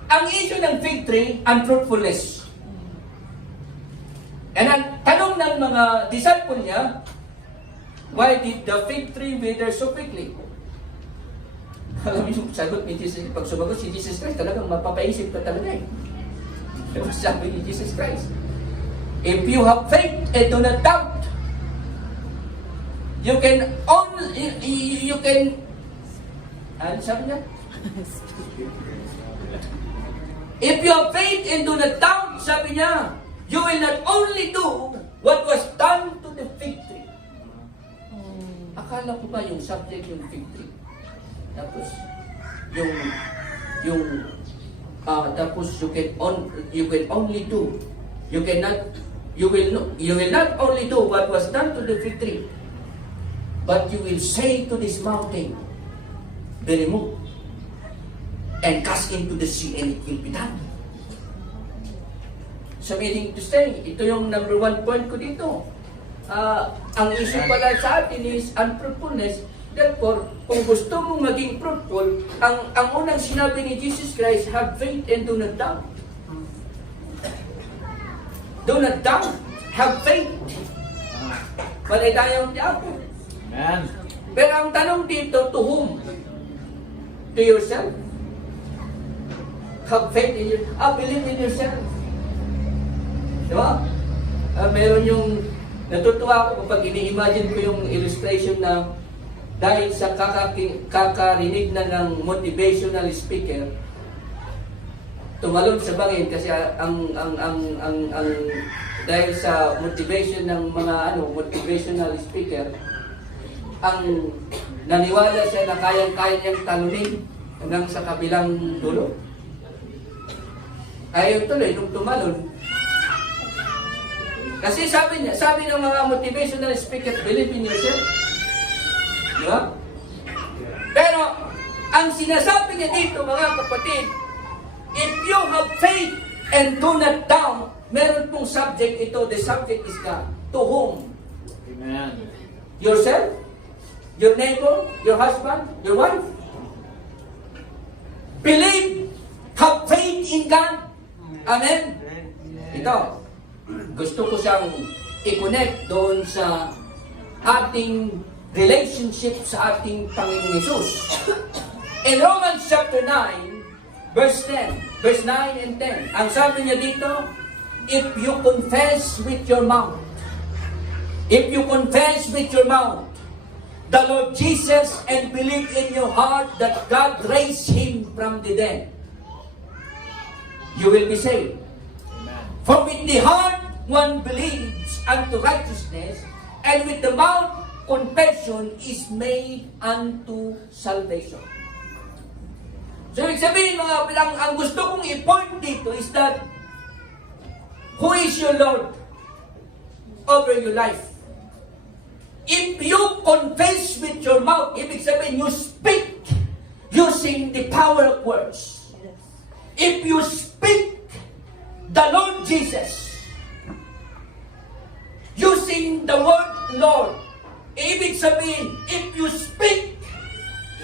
Ang issue ng fig tree, unfruitfulness. And ang tanong ng mga disciple niya, why did the fig tree wither so quickly? Alam niyo yung sagot ni Jesus, pag sumagot si Jesus Christ, talagang mapapaisip ka talaga eh. Diba sabi ni Jesus Christ? If you have faith and do not doubt, you can ano sabi niya? If you have faith and do not doubt, sabi niya, you will not only do what was done to the fig tree. Akala ko ba yung subject yung fig tree? Tapos tapos you will not only do what was done to the fig tree, but you will say to this mountain, be removed and cast into the sea, and it will be done. So meaning to say, ito yung number one point ko dito. Ang issue pala sa atin is unfruitfulness. Therefore, kung gusto mong maging fruitful, ang unang sinabi ni Jesus Christ, have faith and do not doubt. Do not doubt. Have faith. Malay tayong diabo. Amen. Pero ang tanong dito, to whom? To yourself? Have faith in yourself. Believe in yourself. Diba? Meron yung, natutuwa ako kapag ini-imagine ko yung illustration na dahil sa kakarinig na ng motivational speaker, tumalon sa bangin kasi ang dahil sa motivation ng mga motivational speaker, ang naniwala siya na kayang-kaya niyang talunin hanggang sa kabilang dulo. Ayaw tuloy nung tumalon. Kasi sabi ng mga motivational speaker, believe in yourself. Diba? Pero, ang sinasabi niya dito, mga kapatid, if you have faith and do not doubt, meron pong subject ito. The subject is God. To whom? Amen. Yourself? Your neighbor? Your husband? Your wife? Believe. Have faith in God. Amen? Ito. Gusto ko siyang i-connect doon sa ating relationship sa ating Panginoon Yesus. In Romans chapter 9, verse 10, verse 9 and 10, ang sabi niya dito, if you confess with your mouth the Lord Jesus and believe in your heart that God raised Him from the dead, you will be saved. For with the heart one believes unto righteousness, and with the mouth confession is made unto salvation. So, ibig sabihin, ang gusto kong i-point dito is that, who is your Lord over your life? If you confess with your mouth, ibig sabihin, you speak using the power of words. If you speak the Lord Jesus using the word Lord, ibig sabihin, if you speak,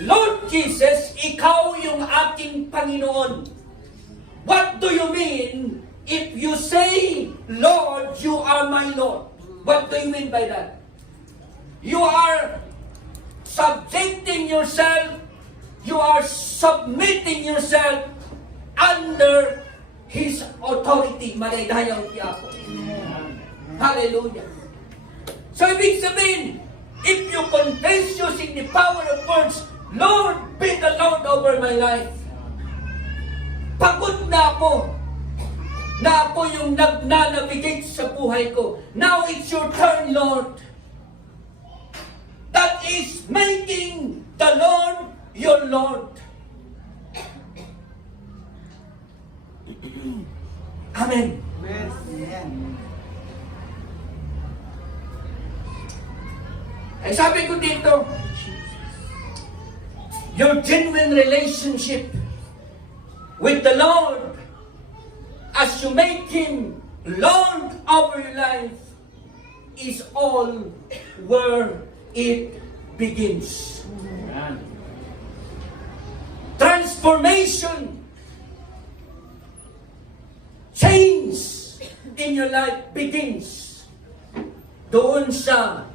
Lord Jesus, ikaw yung aking Panginoon. What do you mean if you say, Lord, you are my Lord? What do you mean by that? You are subjecting yourself, you are submitting yourself under His authority. Malayang Tiapo. Hallelujah. So, ibig sabihin, if you confess using the power of words, Lord, be the Lord over my life. Pagod na ako yung nag-navigate sa buhay ko. Now it's your turn, Lord. That is making the Lord your Lord. ito, your genuine relationship with the Lord, as you make Him Lord over your life, is all where it begins. Amen. Transformation, change in your life begins doon sa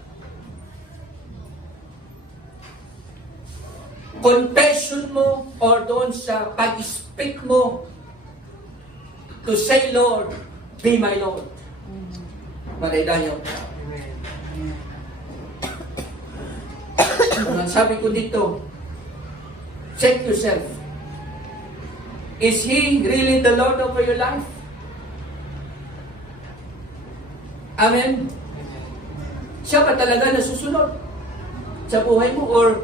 confession mo or doon sa pag-speak mo to say, Lord, be my Lord. Maridayo. Ang sabi ko dito, check yourself. Is He really the Lord over your life? Amen? Siya ba talaga nasusunod sa buhay mo? Or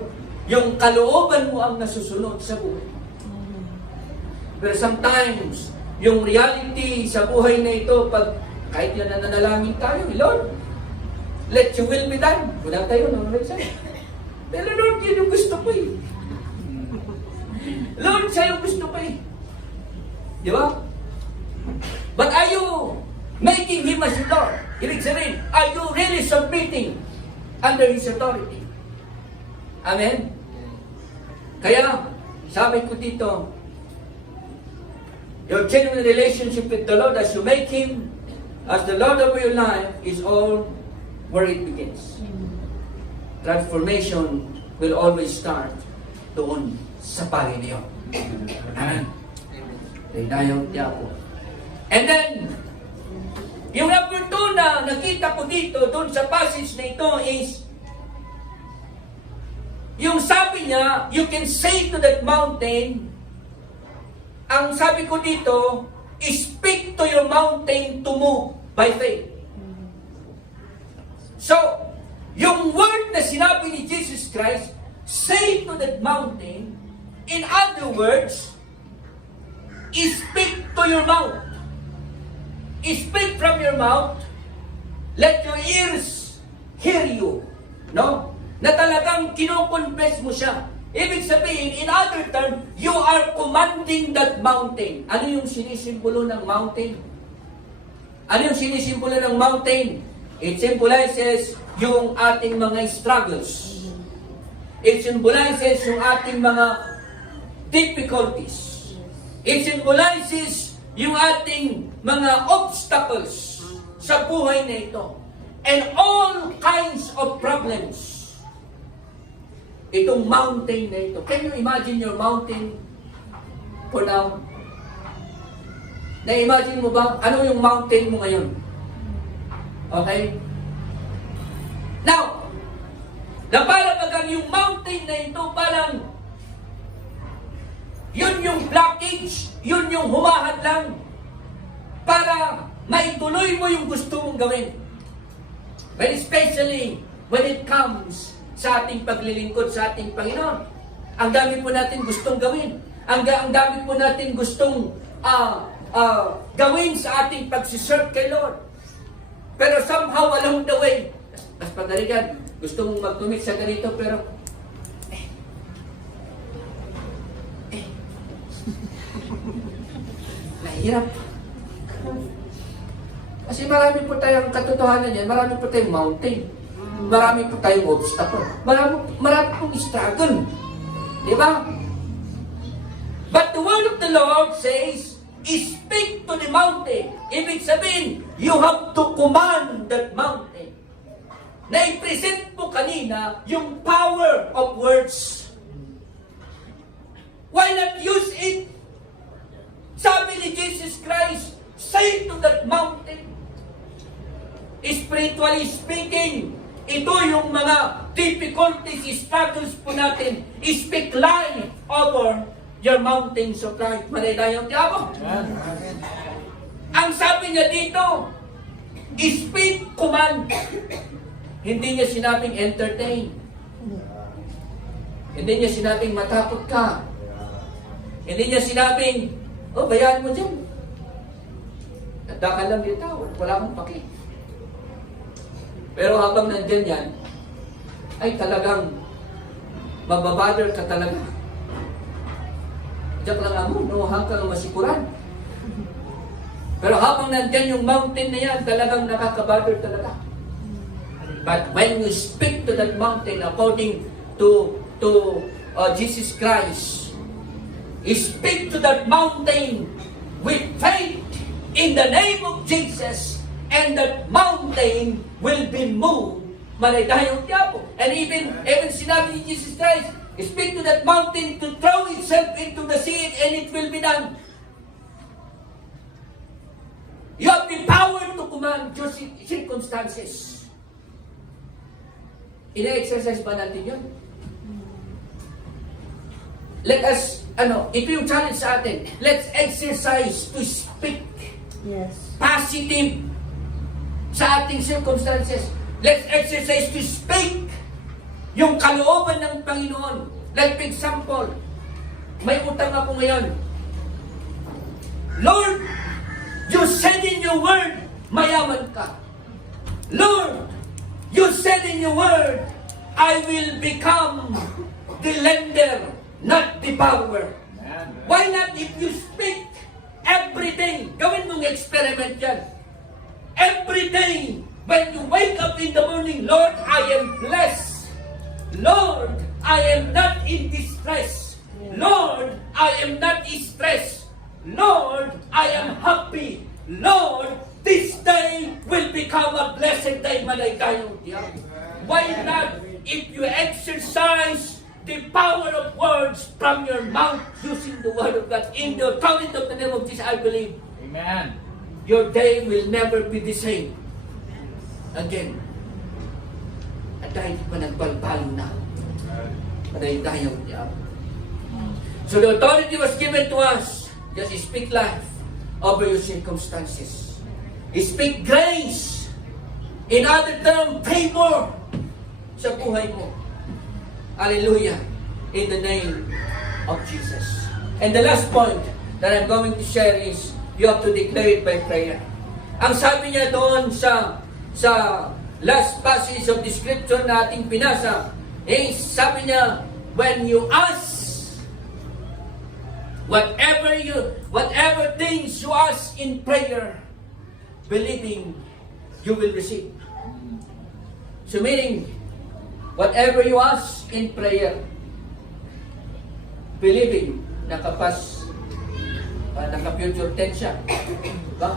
yung kalooban mo ang nasusunod sa buhay mo? Pero sometimes, yung reality sa buhay na ito, pag kahit yan na nanalangin tayo, Lord, let your will be done. Wala tayo, no? Pero Lord, yun yung gusto ko eh. Lord, siya yung gusto ko eh. Di ba? But are you making Him as your Lord? Ibig sabihin, are you really submitting under His authority? Amen? Kaya, sabi ko dito, your genuine relationship with the Lord, as you make Him as the Lord of your life, is all where it begins. Transformation will always start doon sa Panginoon. Amen. Tayo po. And then, yung number 2 na nakita ko dito, doon sa passage na ito is, yung sabi niya, you can say to that mountain, ang sabi ko dito, speak to your mountain to move by faith. So, yung word na sinabi ni Jesus Christ, say to that mountain, in other words, speak to your mouth. Speak from your mouth, let your ears hear you. No? Na talagang kinoconfess mo siya. Ibig sabihin, in other terms, you are commanding that mountain. Ano yung sinisimbolo ng mountain? Ano yung sinisimbolo ng mountain? It symbolizes yung ating mga struggles. It symbolizes yung ating mga difficulties. It symbolizes yung ating mga obstacles sa buhay na ito. And all kinds of problems. Itong mountain na ito. Can you imagine your mountain for now? Na-imagine mo ba? Ano yung mountain mo ngayon? Okay? Now, na parang bagang yung mountain na ito, parang yun yung blockage, yun yung humahad lang para maituloy mo yung gusto mong gawin. But especially when it comes sa ating paglilingkod sa ating Panginoon. Ang dami po natin gustong gawin. Ang dami po natin gustong gawin sa ating pagsiserve kay Lord. Pero somehow along the way, mas padaligan, gusto mong mag-commit sa ganito, pero nahirap. Kasi marami po tayong katotohanan yan, marami po tayong mountain, marami po tayong obstacle, marami pong struggle. Di ba? But the word of the Lord says, speak to the mountain. Ibig sabihin, you have to command that mountain. Na-present po kanina yung power of words. Why not use it? Sabi ni Jesus Christ, say to that mountain. Spiritually speaking, ito yung mga difficulties, struggles po natin. Speak life over your mountains of life. Malayayang tiyabo. Ang sabi niya dito, speak, command. Hindi niya sinabing entertain. Hindi niya sinabing matakot ka. Hindi niya sinabing, oh, bayaan mo dyan. Nagdakal lang dito, wala akong paki. Pero habang nandyan yan, ay talagang mababother ka talaga. Diyak lang ako, nuhang ka masikuran. Pero habang nandyan yung mountain na yan, talagang nakakabother talaga. But when you speak to that mountain according to Jesus Christ, you speak to that mountain with faith in the name of Jesus, and that mountain will be moved. Malaytayong tiyapo. And even sinabi ni Jesus Christ, speak to that mountain to throw itself into the sea, and it will be done. You have the power to command your circumstances. Ina-exercise ba natin yun? Let us, ito yung challenge sa atin. Let's exercise to speak Yes. positive sa ating circumstances. Let's exercise to speak yung kalooban ng Panginoon. Like for example, may utang ako ngayon. Lord, you said in your word, mayaman ka. Lord, you said in your word, I will become the lender, not the borrower. Amen. Why not if you speak every day? Gawin mong experiment yan. Every day, when you wake up in the morning, Lord, I am blessed. Lord, I am not in distress. Lord, I am not stressed. Lord, I am happy. Lord, this day will become a blessed day. Malaytayong Diyos. Why not if you exercise the power of words from your mouth using the word of God in the authority of the name of Jesus, I believe Amen. your day will never be the same again. At dahil pa nagbalbalo na, malaytayong Diyos. So the authority was given to us. Just speak life over your circumstances. Speak grace. In other terms, favor sa buhay mo. Hallelujah. In the name of Jesus. And the last point that I'm going to share is you have to declare it by prayer. Ang sabi niya doon sa last passage of the scripture na ating pinasa, sabi niya, when you ask, whatever things you ask in prayer, believing you will receive. So meaning, whatever you ask in prayer, believing, naka-future tense siya. Diba?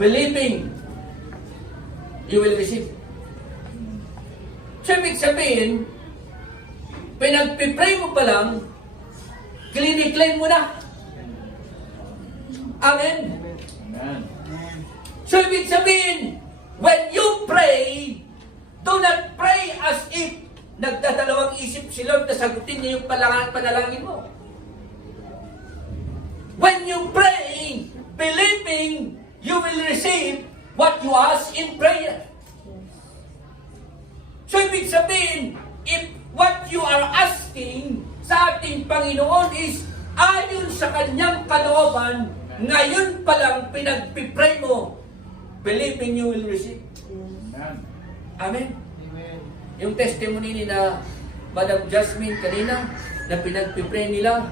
Believing, you will receive. So ibig sabihin, pinagpipray mo pa lang, clinic-claim mo na. Amen? Amen. So ibig sabihin, when you pray, do not pray as if nagdadalawang isip si Lord na sagutin niya yung panalangin mo. When you pray, believing you will receive what you ask in prayer. So ibig sabihin, if what you are asking sa ating Panginoon is ayon sa kanyang kalooban, ngayon pa lang pinagpipray mo, believing you will receive. Amen. Amen. Yung testimony ni na Madam Jasmine kanina na pinagpipray nila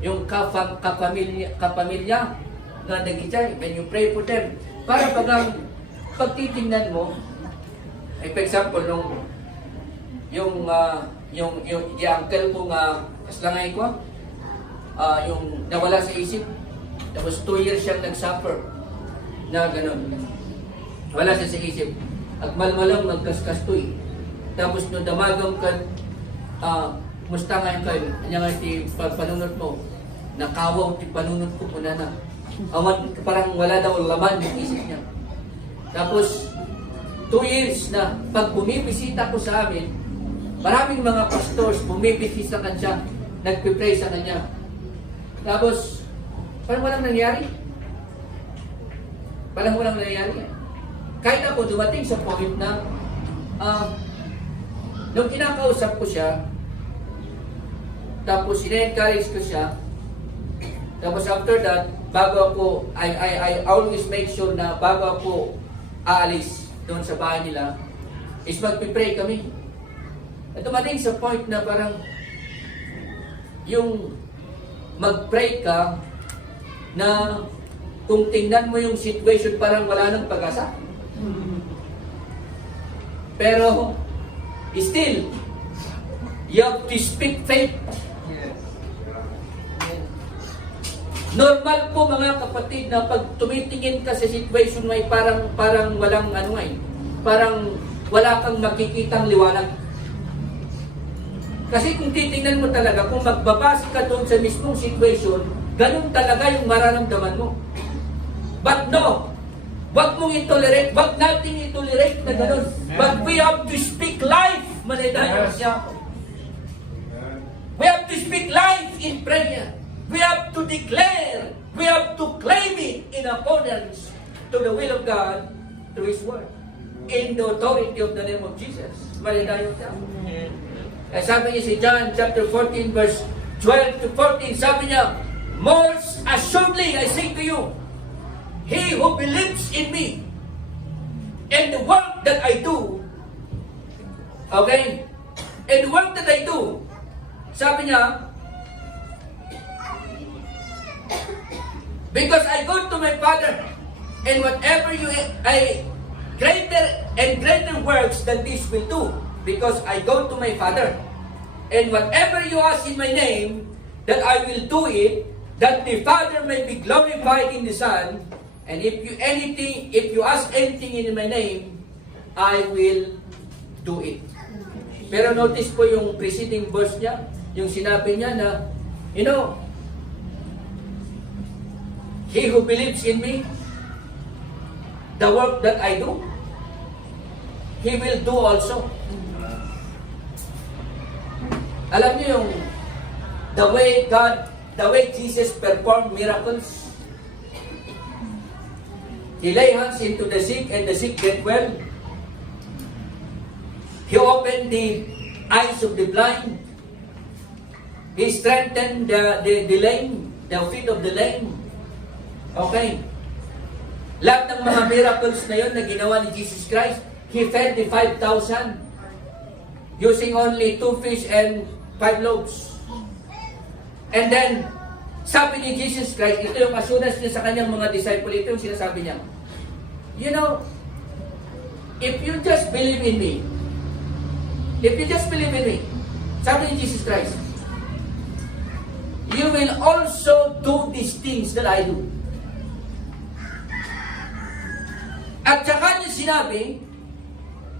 yung kapamilya na nagitay, when you pray for them, para pagtitingnan mo, for example, yung uncle ko nga kaslangay ko, yung nawala sa isip, tapos 2 years siyang nag-suffer na gano'n. Wala siya sa isip. Agmalmalang magkaskastoy. Tapos nung damagam ka, musta nga yung kayo, kanya nga ti panunod mo, nakawaw ti panunod ko po na. Parang wala daw laman yung isip niya. Tapos, 2 years na, pag bumibisita ko sa amin, maraming mga pastors bumibisita ka siya, nagpipray sa kanya. Tapos, parang walang nangyari. Kahit ako, dumating sa point na, nung kinakausap ko siya, tapos ina-encourage ko siya, tapos after that, bago ako, I always make sure na bago ako aalis doon sa bahay nila, is magpipray kami. At dumating sa point na parang yung mag-pray ka na kung tingnan mo yung situation parang wala nang pag-asa. Pero still, you have to speak faith. Normal po mga kapatid na pag tumitingin ka sa situation may parang walang parang wala kang makikitang liwanag. Kasi kung titingnan mo talaga, kung magbabase ka doon sa mismong situation, ganun talaga yung mararamdaman mo. But no, wag mong itolerate, wag natin itolerate na ganun. But we have to speak life, manaydayan siya. We have to speak life in prayer. We have to declare, we have to claim it in accordance to the will of God through His Word. In the authority of the name of Jesus. Manaydayan siya. Eh, sabi niya si John chapter 14 verse 12 to 14, sabi niya, most assuredly I say to you, he who believes in me and the work that I do, okay, and the work that I do, sabi niya, because I go to my Father, and whatever greater and greater works than this will do, because I go to my Father. And whatever you ask in my name, that I will do it, that the Father may be glorified in the Son. And if you ask anything in my name, I will do it. Pero notice po yung preceding verse niya, yung sinabi niya na, he who believes in me, the work that I do, he will do also. Alam niyo yung the way Jesus performed miracles. He lay hands into the sick and the sick get well. He opened the eyes of the blind. He strengthened the lame, the feet of the lame. Okay. Lahat ng mga miracles na yun na ginawa ni Jesus Christ, He fed the 5,000 using only 2 fish and 5 loaves. And then, sabi ni Jesus Christ, ito yung assurance niya sa kanyang mga disciple, ito yung sinasabi niya, if you just believe in me, sabi ni Jesus Christ, you will also do these things that I do. At saka niya sinabi,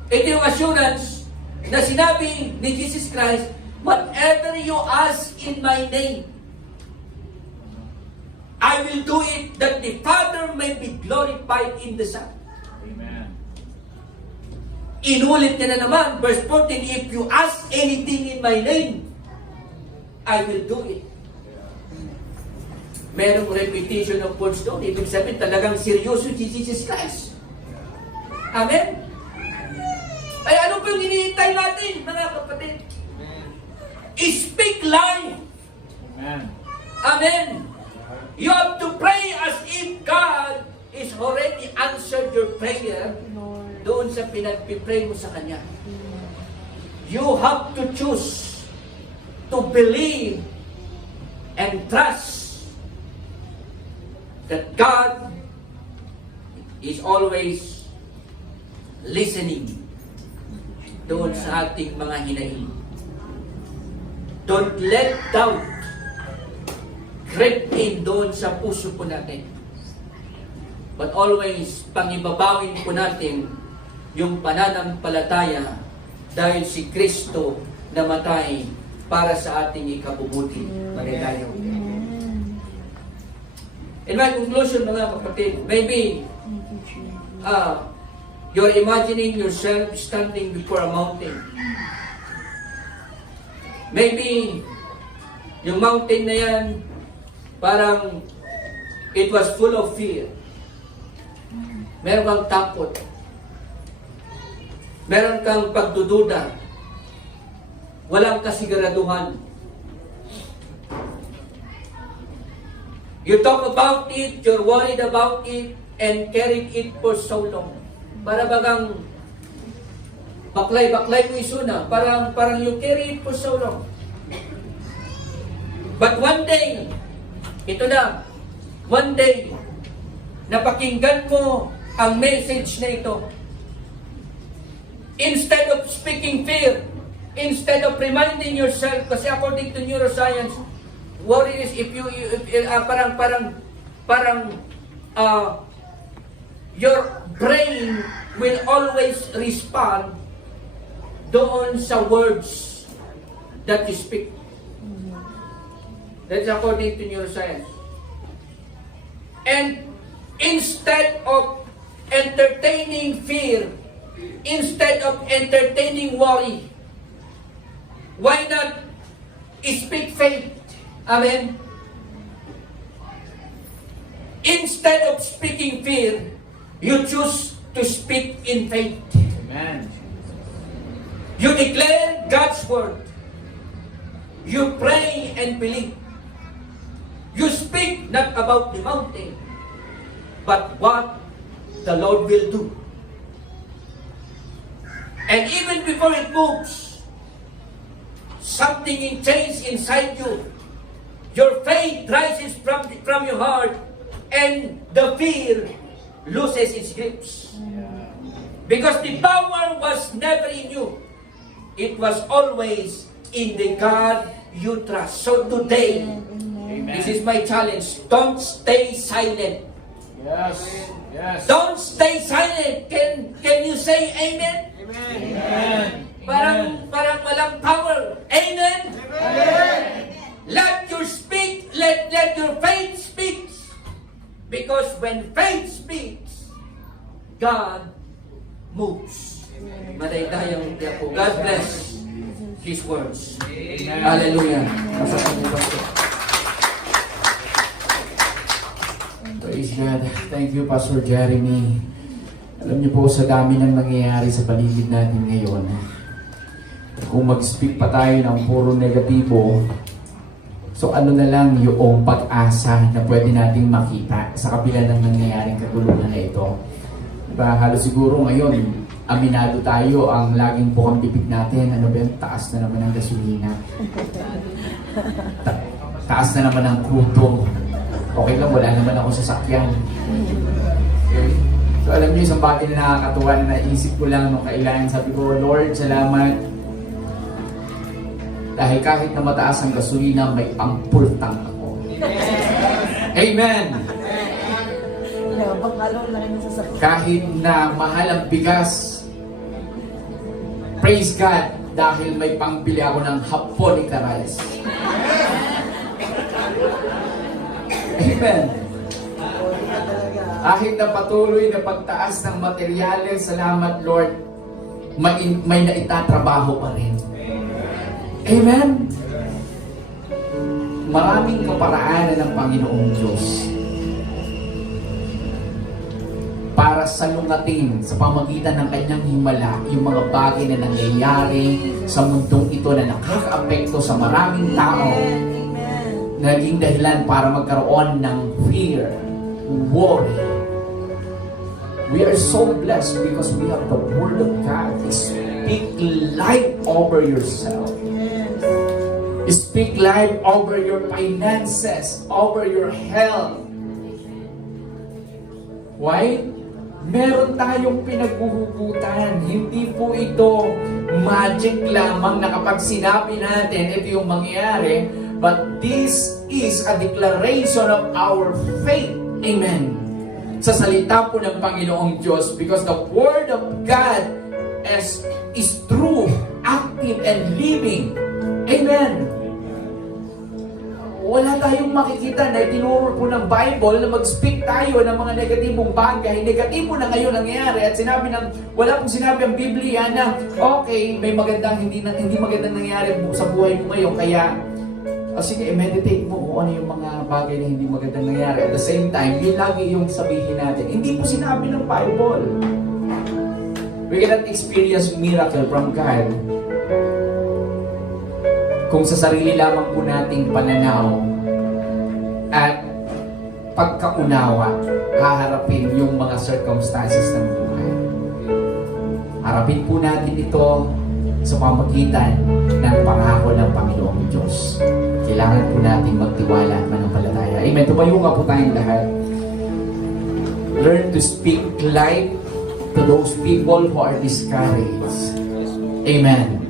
ito yung assurance na sinabi ni Jesus Christ, whatever you ask in my name, I will do it that the Father may be glorified in the Son. Amen. Inulit niya na naman, verse 14, if you ask anything in my name, I will do it. Merong repetition of words doon. Ibig sabihin, talagang seryoso si Jesus Christ. Amen? Ay, ano po yung hinihintay natin, mga kapatid? Speak life. Amen. Amen. You have to pray as if God is already answered your prayer doon sa pinagpipray mo sa Kanya. You have to choose to believe and trust that God is always listening doon sa ating mga hinaing. Don't let doubt creep in doon sa puso po natin. But always, pangibabawin po natin yung pananampalataya dahil si Kristo namatay para sa ating ikabubuti. Maligayang. In my conclusion, mga kapatid, maybe you're imagining yourself standing before a mountain. Maybe yung mountain na yan, parang it was full of fear. Meron kang takot. Meron kang pagdududa. Walang kasiguraduhan. You talk about it, you're worried about it, and carried it for so long. Para bagang baklay mo isuna. Parang you carry it for so long. But one day, ito na, one day, napakinggan mo ang message na ito. Instead of speaking fear, instead of reminding yourself, kasi according to neuroscience, worry is if your brain will always respond doon sa words that you speak. That's according to neuroscience. And instead of entertaining fear, instead of entertaining worry, why not speak faith? Amen? Instead of speaking fear, you choose to speak in faith. Amen. You declare God's word. You pray and believe. You speak not about the mountain, but what the Lord will do. And even before it moves, something changes inside you. Your faith rises from your heart, and the fear loses its grips. Because the power was never in you. It was always in the God you trust. So today, Amen. this is my challenge. Don't stay silent. Yes. Yes. Don't stay silent. Can you say amen? Amen. Parang walang power. Amen? Let your faith speak. Because when faith speaks, God moves. Madaydayang tiyak po. God bless His words. Hallelujah. Praise God. Thank you, Pastor Jeremy. Alam niyo po, sa dami ng nangyayari sa paligid natin ngayon, kung mag-speak pa tayo ng puro negatibo, so ano na lang yung pag-asa na pwede nating makita sa kabila ng nangyayaring katulungan na ito. Diba, halos siguro ngayon, aminado tayo, ang laging bukang bibig natin, ano ba yung taas na naman ng gasolina. Taas na naman ng krudo. Okay lang, wala naman ako sasakyan. Okay? So alam niyo, isang bagay na nakakatuwa na naisip ko lang nung kailangan, sabi ko, Lord, salamat. Dahil kahit na mataas ang gasolina, may pampultang ako. Amen! Kahit na mahal ang bigas, praise God, dahil may pangbili ako ng Haponica rice. Amen! Kahit na patuloy na pagtaas ng materyales, salamat Lord, may naitatrabaho pa rin. Amen? Maraming kaparaanan ng Panginoong Diyos para salungatin sa pamagitan ng kanyang himala yung mga bagay na nangyayari sa mundong ito na nakaka-apekto sa maraming tao, naging dahilan para magkaroon ng fear, worry. We are so blessed because we have the Word of God. Speak life over yourself. Speak life over your finances, over your health. Why? Meron tayong pinaghuhugutan. Hindi po ito magic lamang na kapag sinabi natin ito yung mangyayari, but this is a declaration of our faith. Amen. Sa salita po ng Panginoong Diyos, because the Word of God is true, active, and living. Amen. Wala tayong makikita na itinuro po ng Bible na mag-speak tayo ng mga negatibong bagay. Negatibo na ngayon nangyayari at wala pong sinabi ang Biblia na okay, may magandang hindi magandang nangyayari sa buhay mo ngayon. Kaya, sige, meditate mo kung ano yung mga bagay na hindi magandang nangyayari. At the same time, yun lagi yung sabihin natin. Hindi po sinabi ng Bible. We cannot experience miracle from God kung sa sarili lamang po nating pananaw at pagkaunawa, haharapin yung mga circumstances ng buhay. Harapin po natin ito sa pamagitan ng pangako ng Panginoong Diyos. Kailangan po natin magtiwala at manampalataya. Amen. Tumayo nga po tayong lahat. Learn to speak life to those people who are discouraged. Amen.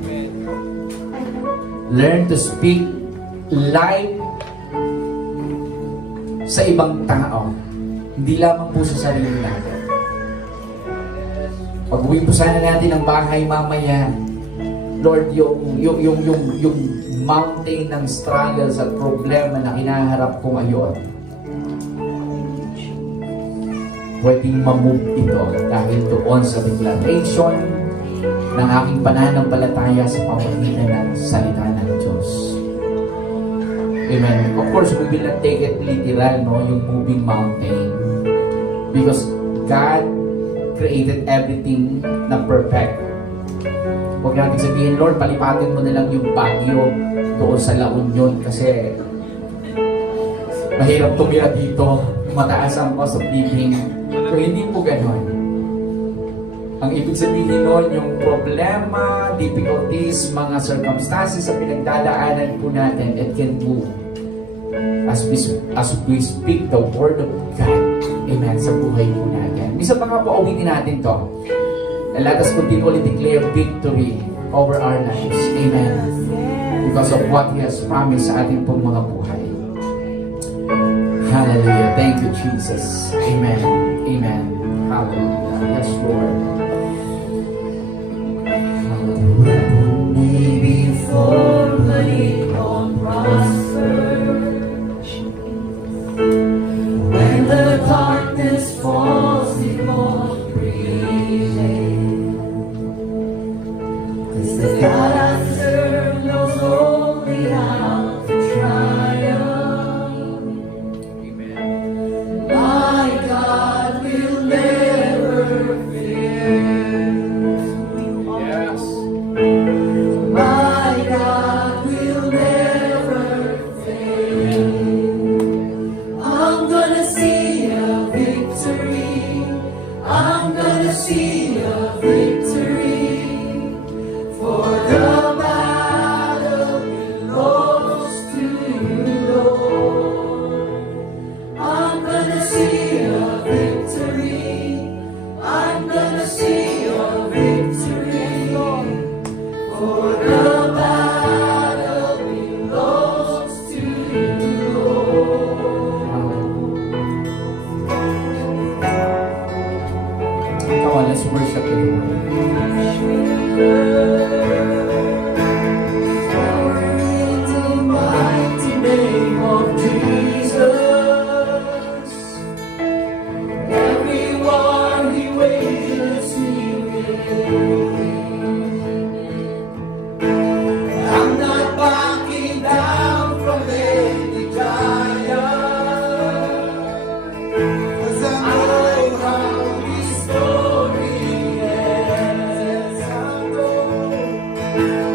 Learn to speak life sa ibang tao. Hindi lamang po sa sarili natin. Pag-uwi po sana natin ang bahay mamaya, Lord, yung mountain ng struggles at problema na kinaharap ko ngayon, pwedeng mamove ito dahil doon sa declaration ng aking pananampalataya sa pamamagitan ng salita ng Diyos. Amen. Of course, we will not take it literal, no, yung moving mountain. Because God created everything na perfect. Huwag natin sabihin, Lord, palipatin mo na lang yung bagyo doon sa La Union kasi mahirap tumira dito. Mataas ang cost of living. So, hindi po ganon. Ang ibig sabihin nun, yung problema, difficulties, mga circumstances sa pinagdadaanan po natin, it can move as we speak the word of God. Amen. Sa buhay po natin. Minsan pa nga po, awitin natin to. And let us continually declare victory over our lives. Amen. Because of what He has promised sa ating pong mga buhay. Hallelujah. Thank you, Jesus. Amen. Amen. Hallelujah. Yes, Lord. Weapon may be formed, but it won't prosper. When the darkness falls, it won't prevail. 'Cause the God I serve knows only how to triumph. My God will never fail. Yes. My God will never fail. I'm gonna see a victory. I'm gonna see a victory. For the battle belongs to you, Lord. I'm gonna see a victory. I'm gonna see a victory. For the battle belongs to you, Lord. Come on, let's worship the Lord. Power in the mighty name of Jesus. Every war He wages, He will win. I'm not backing down from any giant. 'Cause I know how this story ends.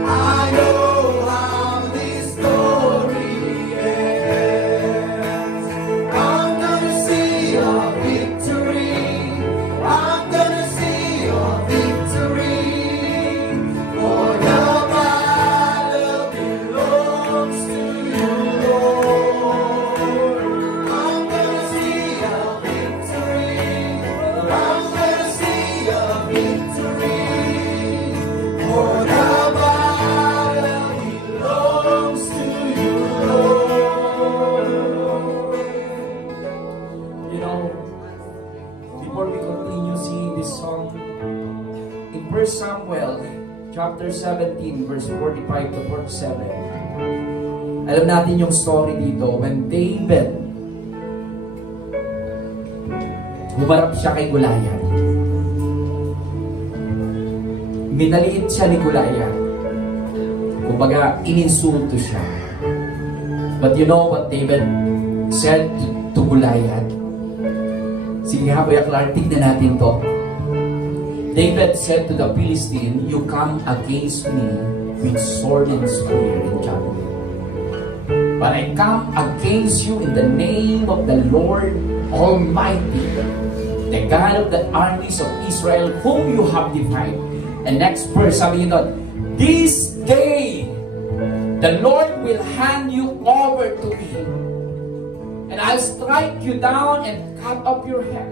I know how this story ends. I'm gonna see a victory. I'm gonna see a victory. For the battle belongs to you, Lord. I'm gonna see a victory. I'm gonna see a victory. For the battle belongs to you, Lord. You know, before we continue singing this song, in 1 Samuel chapter 17 verse 45 to 47, alam natin yung story dito when David humarap siya kay Goliath. Minaliit siya ni Goliath. Kumbaga, ininsulto siya. But you know what David said to Goliath? Sige nga, Kuya Clark, tignan natin to. David said to the Philistine, "You come against me with sword and spear and javelin. But I come against you in the name of the Lord Almighty, the God of the armies of Israel, whom you have defied. And next verse, sabi niyo doon, this day, the Lord will hand you over to me. And I'll strike you down and cut off your head.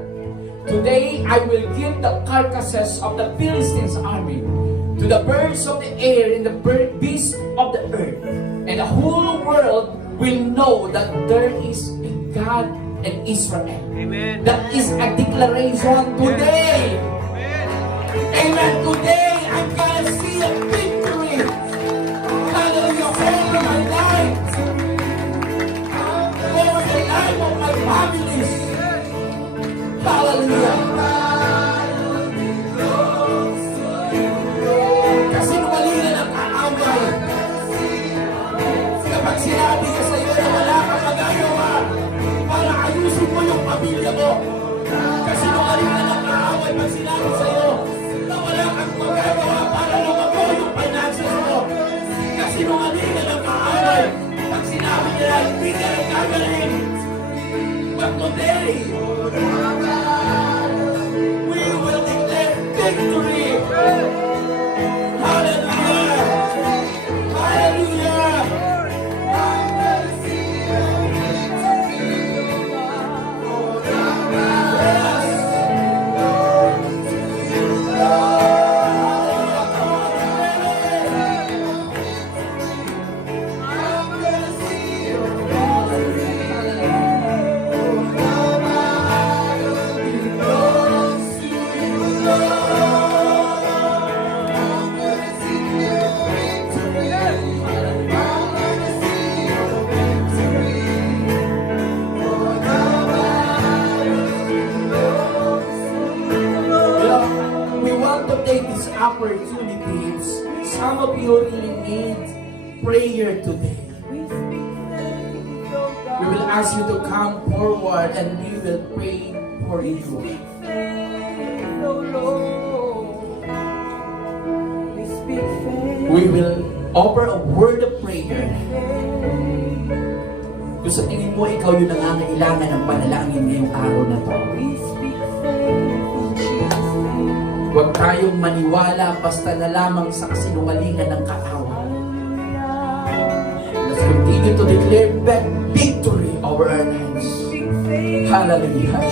Today, I will give the carcasses of the Philistines' army to the birds of the air and the beasts of the earth. And the whole world will know that there is a God in Israel. Amen. That is a declaration today. Amen. Today, I'm gonna see a victory. Hallelujah. Over my life. Over the life of my families. Hallelujah. Kasi numalingan ang kaaway. Kapag sinabi ka sa iyo na wala kang magagawa para ayusin mo yung pamilya mo. Kasi numalingan ang kaaway pag sinabi sa iyo na wala kang magagawa para lumago yung finances mo. Kasi numalingan ang kaaway pag sinabi nila hindi ka rin gagaling. But today, we will declare victory. Hallelujah! Hallelujah! We want to take this opportunity. Some of you really need prayer today. We will ask you to come forward and we will pray for you. We will offer a word of prayer. Kung sa tingin mo, ikaw yung nangangailangan ng panalangin ngayong araw na to. Huwag tayong maniwala basta na lamang sa kasinungalingan ng kaaway. Let's continue to declare victory over our lives. Hallelujah.